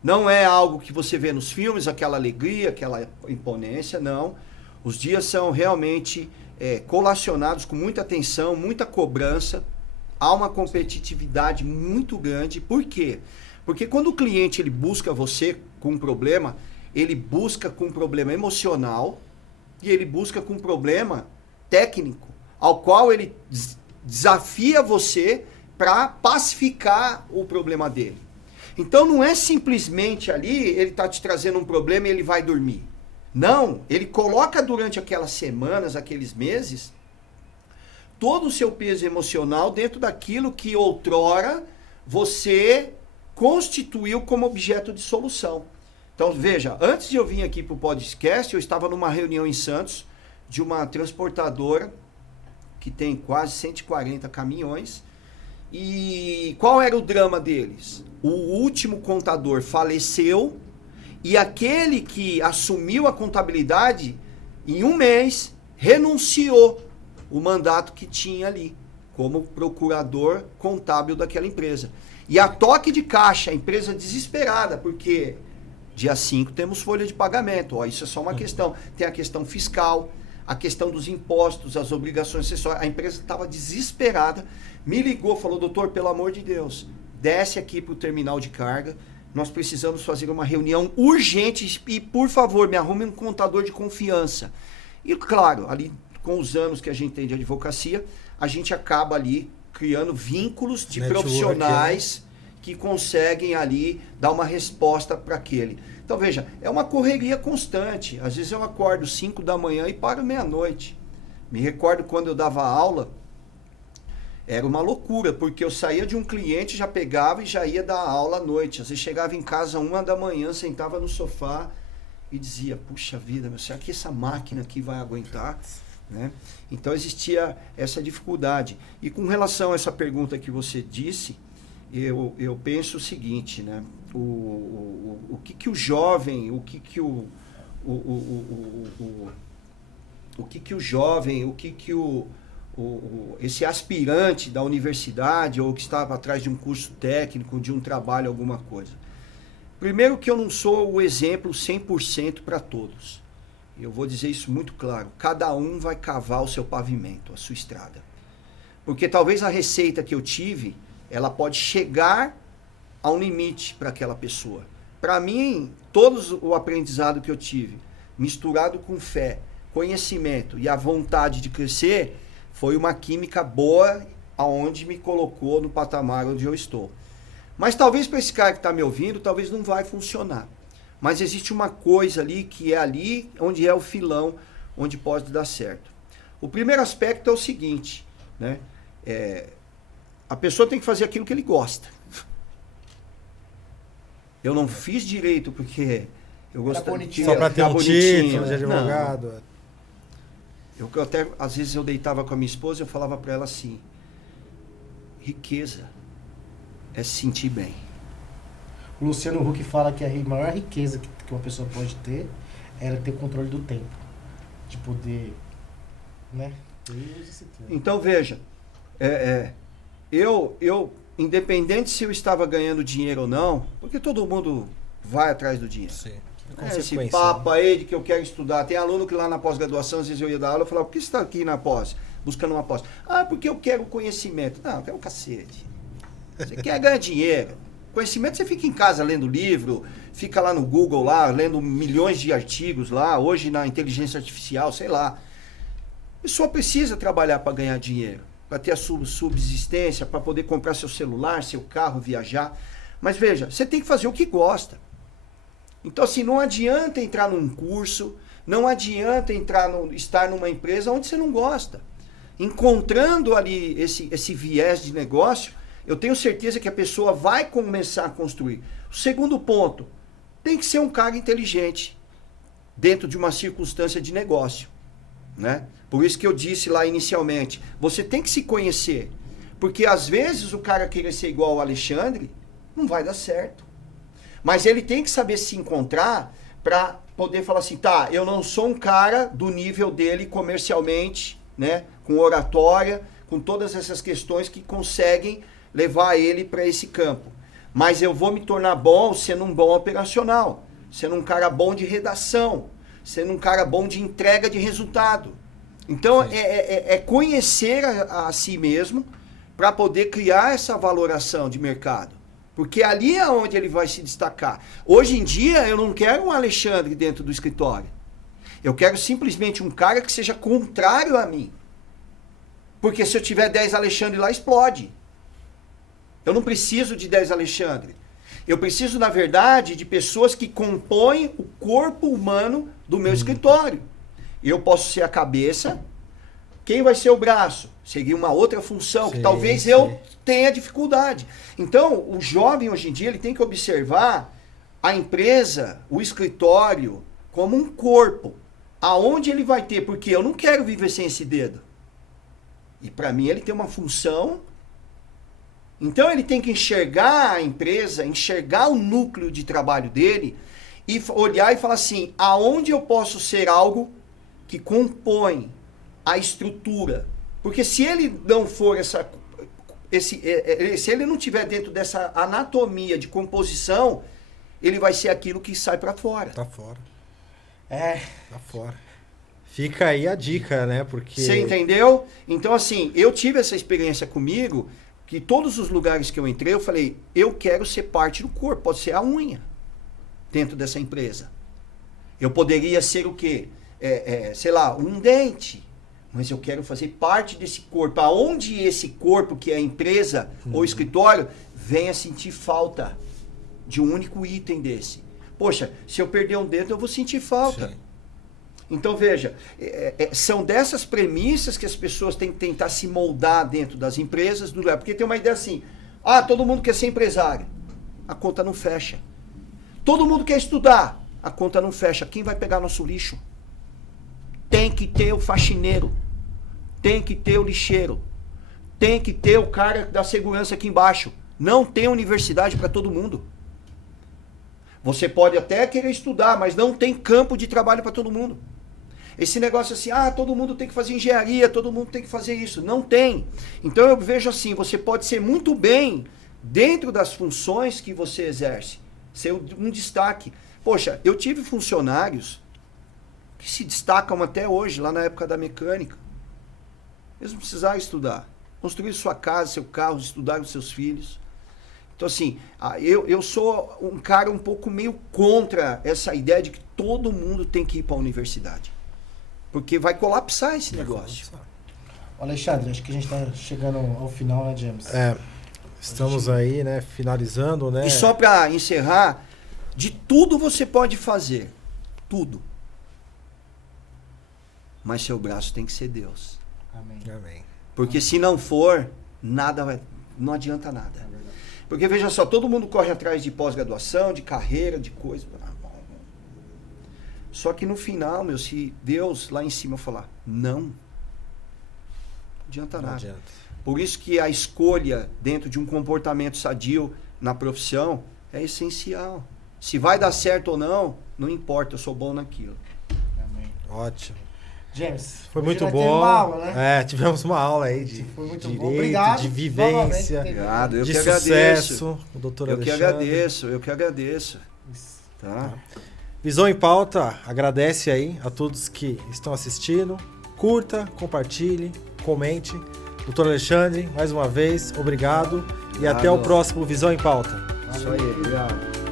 Não é algo que você vê nos filmes, aquela alegria, aquela imponência, não. Os dias são realmente colacionados com muita atenção, muita cobrança. Há uma competitividade muito grande. Por quê? Porque quando o cliente ele busca você com um problema, ele busca com um problema emocional e ele busca com um problema técnico, ao qual ele desafia você para pacificar o problema dele. Então não é simplesmente ali ele está te trazendo um problema e ele vai dormir. Não, ele coloca durante aquelas semanas, aqueles meses, todo o seu peso emocional dentro daquilo que outrora você constituiu como objeto de solução. Então veja, antes de eu vir aqui para o podcast, eu estava numa reunião em Santos de uma transportadora que tem quase 140 caminhões. E qual era o drama deles? O último contador faleceu e aquele que assumiu a contabilidade, em um mês, renunciou o mandato que tinha ali, como procurador contábil daquela empresa. E a toque de caixa, a empresa desesperada, porque dia 5 temos folha de pagamento. Ó, isso é só uma questão. Tem a questão fiscal, a questão dos impostos, as obrigações acessórias. A empresa estava desesperada, me ligou, falou, doutor, pelo amor de Deus, desce aqui para o terminal de carga, nós precisamos fazer uma reunião urgente e, por favor, me arrume um contador de confiança. E, claro, ali com os anos que a gente tem de advocacia, a gente acaba ali criando vínculos de profissionais que conseguem ali dar uma resposta para aquele. Então, veja, é uma correria constante. Às vezes eu acordo 5 da manhã e paro meia-noite. Me recordo quando eu dava aula, era uma loucura, porque eu saía de um cliente, já pegava e já ia dar aula à noite. Às vezes chegava em casa 1 da manhã, sentava no sofá e dizia, puxa vida, será que essa máquina aqui vai aguentar? Né? Então existia essa dificuldade. E com relação a essa pergunta que você disse, eu penso o seguinte, né? O que o jovem, esse aspirante da universidade ou que estava atrás de um curso técnico, de um trabalho, alguma coisa. Primeiro que eu não sou o exemplo 100% para todos. Eu vou dizer isso muito claro. Cada um vai cavar o seu pavimento, a sua estrada. Porque talvez a receita que eu tive, ela pode chegar a um limite para aquela pessoa. Para mim, todo o aprendizado que eu tive, misturado com fé, conhecimento e a vontade de crescer, foi uma química boa aonde me colocou no patamar onde eu estou. Mas talvez para esse cara que está me ouvindo, talvez não vai funcionar. Mas existe uma coisa ali que é ali onde é o filão, onde pode dar certo. O primeiro aspecto é o seguinte, né? A pessoa tem que fazer aquilo que ele gosta. Eu não fiz direito porque eu gostava de só para ter um título de advogado. Não. Eu até, às vezes eu deitava com a minha esposa e eu falava para ela assim, riqueza é se sentir bem. O Luciano Huck fala que a maior riqueza que uma pessoa pode ter é ter controle do tempo. De poder, né? Então veja, eu independente se eu estava ganhando dinheiro ou não, porque todo mundo vai atrás do dinheiro. Sim. Esse papo aí de que eu quero estudar. Tem aluno que lá na pós-graduação, às vezes eu ia dar aula, eu falava, por que você está aqui na pós? Buscando uma pós. Ah, porque eu quero conhecimento. Não, eu quero um cacete. Você quer ganhar dinheiro. Conhecimento você fica em casa lendo livro, fica lá no Google lá, lendo milhões de artigos lá, hoje na inteligência artificial, sei lá. A pessoa precisa trabalhar para ganhar dinheiro, para ter a subsistência, para poder comprar seu celular, seu carro, viajar. Mas veja, você tem que fazer o que gosta. Então, assim, não adianta entrar num curso, não adianta estar numa empresa onde você não gosta. Encontrando ali esse viés de negócio, eu tenho certeza que a pessoa vai começar a construir. O segundo ponto, tem que ser um cara inteligente dentro de uma circunstância de negócio, né? Por isso que eu disse lá inicialmente, você tem que se conhecer. Porque às vezes o cara querer ser igual ao Alexandre, não vai dar certo. Mas ele tem que saber se encontrar para poder falar assim, tá, eu não sou um cara do nível dele comercialmente, né, com oratória, com todas essas questões que conseguem levar ele para esse campo. Mas eu vou me tornar bom sendo um bom operacional, sendo um cara bom de redação, sendo um cara bom de entrega de resultado. Então, é conhecer a si mesmo para poder criar essa valoração de mercado. Porque ali é onde ele vai se destacar. Hoje em dia, eu não quero um Alexandre dentro do escritório. Eu quero simplesmente um cara que seja contrário a mim. Porque se eu tiver 10 Alexandre lá, explode. Eu não preciso de 10 Alexandre. Eu preciso, na verdade, de pessoas que compõem o corpo humano do meu escritório. Eu posso ser a cabeça. Quem vai ser o braço? Seguir uma outra função que talvez eu tenha dificuldade. Então, o jovem hoje em dia ele tem que observar a empresa, o escritório, como um corpo. Aonde ele vai ter? Porque eu não quero viver sem esse dedo. E para mim ele tem uma função. Então ele tem que enxergar a empresa, enxergar o núcleo de trabalho dele e olhar e falar assim, aonde eu posso ser algo que compõe a estrutura. Porque se ele não for se ele não tiver dentro dessa anatomia de composição, ele vai ser aquilo que sai para fora. Tá fora. Tá fora. Fica aí a dica, né? Porque... Você entendeu? Então, assim, eu tive essa experiência comigo, que todos os lugares que eu entrei, eu falei, eu quero ser parte do corpo, pode ser a unha dentro dessa empresa. Eu poderia ser o quê? Sei lá, um dente. Mas eu quero fazer parte desse corpo. Aonde esse corpo, que é a empresa ou escritório, venha sentir falta de um único item desse. Poxa, se eu perder um dedo, eu vou sentir falta. Sim. Então, veja, são dessas premissas que as pessoas têm que tentar se moldar dentro das empresas. Porque tem uma ideia assim, todo mundo quer ser empresário. A conta não fecha. Todo mundo quer estudar. A conta não fecha. Quem vai pegar nosso lixo? Tem que ter o faxineiro. Tem que ter o lixeiro. Tem que ter o cara da segurança aqui embaixo. Não tem universidade para todo mundo. Você pode até querer estudar, mas não tem campo de trabalho para todo mundo. Esse negócio assim, todo mundo tem que fazer engenharia, todo mundo tem que fazer isso. Não tem. Então eu vejo assim, você pode ser muito bem dentro das funções que você exerce. Ser um destaque. Poxa, eu tive funcionários que se destacam até hoje, lá na época da mecânica. Eles não precisaram estudar. Construíram sua casa, seu carro, estudaram seus filhos. Então, assim, eu sou um cara um pouco meio contra essa ideia de que todo mundo tem que ir para a universidade. Porque vai colapsar esse negócio. Alexandre, acho que a gente está chegando ao final, né, James? Estamos aí, né, finalizando, né? E só para encerrar, de tudo você pode fazer. Tudo. Mas seu braço tem que ser Deus. Amém. Porque se não for, não adianta nada. Porque veja só, todo mundo corre atrás de pós-graduação, de carreira, de coisa. Só que no final, se Deus lá em cima falar, não adianta nada. Adianta. Por isso que a escolha dentro de um comportamento sadio na profissão é essencial. Se vai dar certo ou não, não importa, eu sou bom naquilo. Amém. Ótimo. James, foi muito bom. Uma aula, né? Tivemos uma aula aí de direito, obrigado, de vivência, obrigado, eu de que sucesso. Agradeço. O doutor eu Alexandre. Eu que agradeço. Tá? Visão em Pauta agradece aí a todos que estão assistindo. Curta, compartilhe, comente. Doutor Alexandre, mais uma vez, obrigado. E até o próximo Visão em Pauta. Isso aí, obrigado.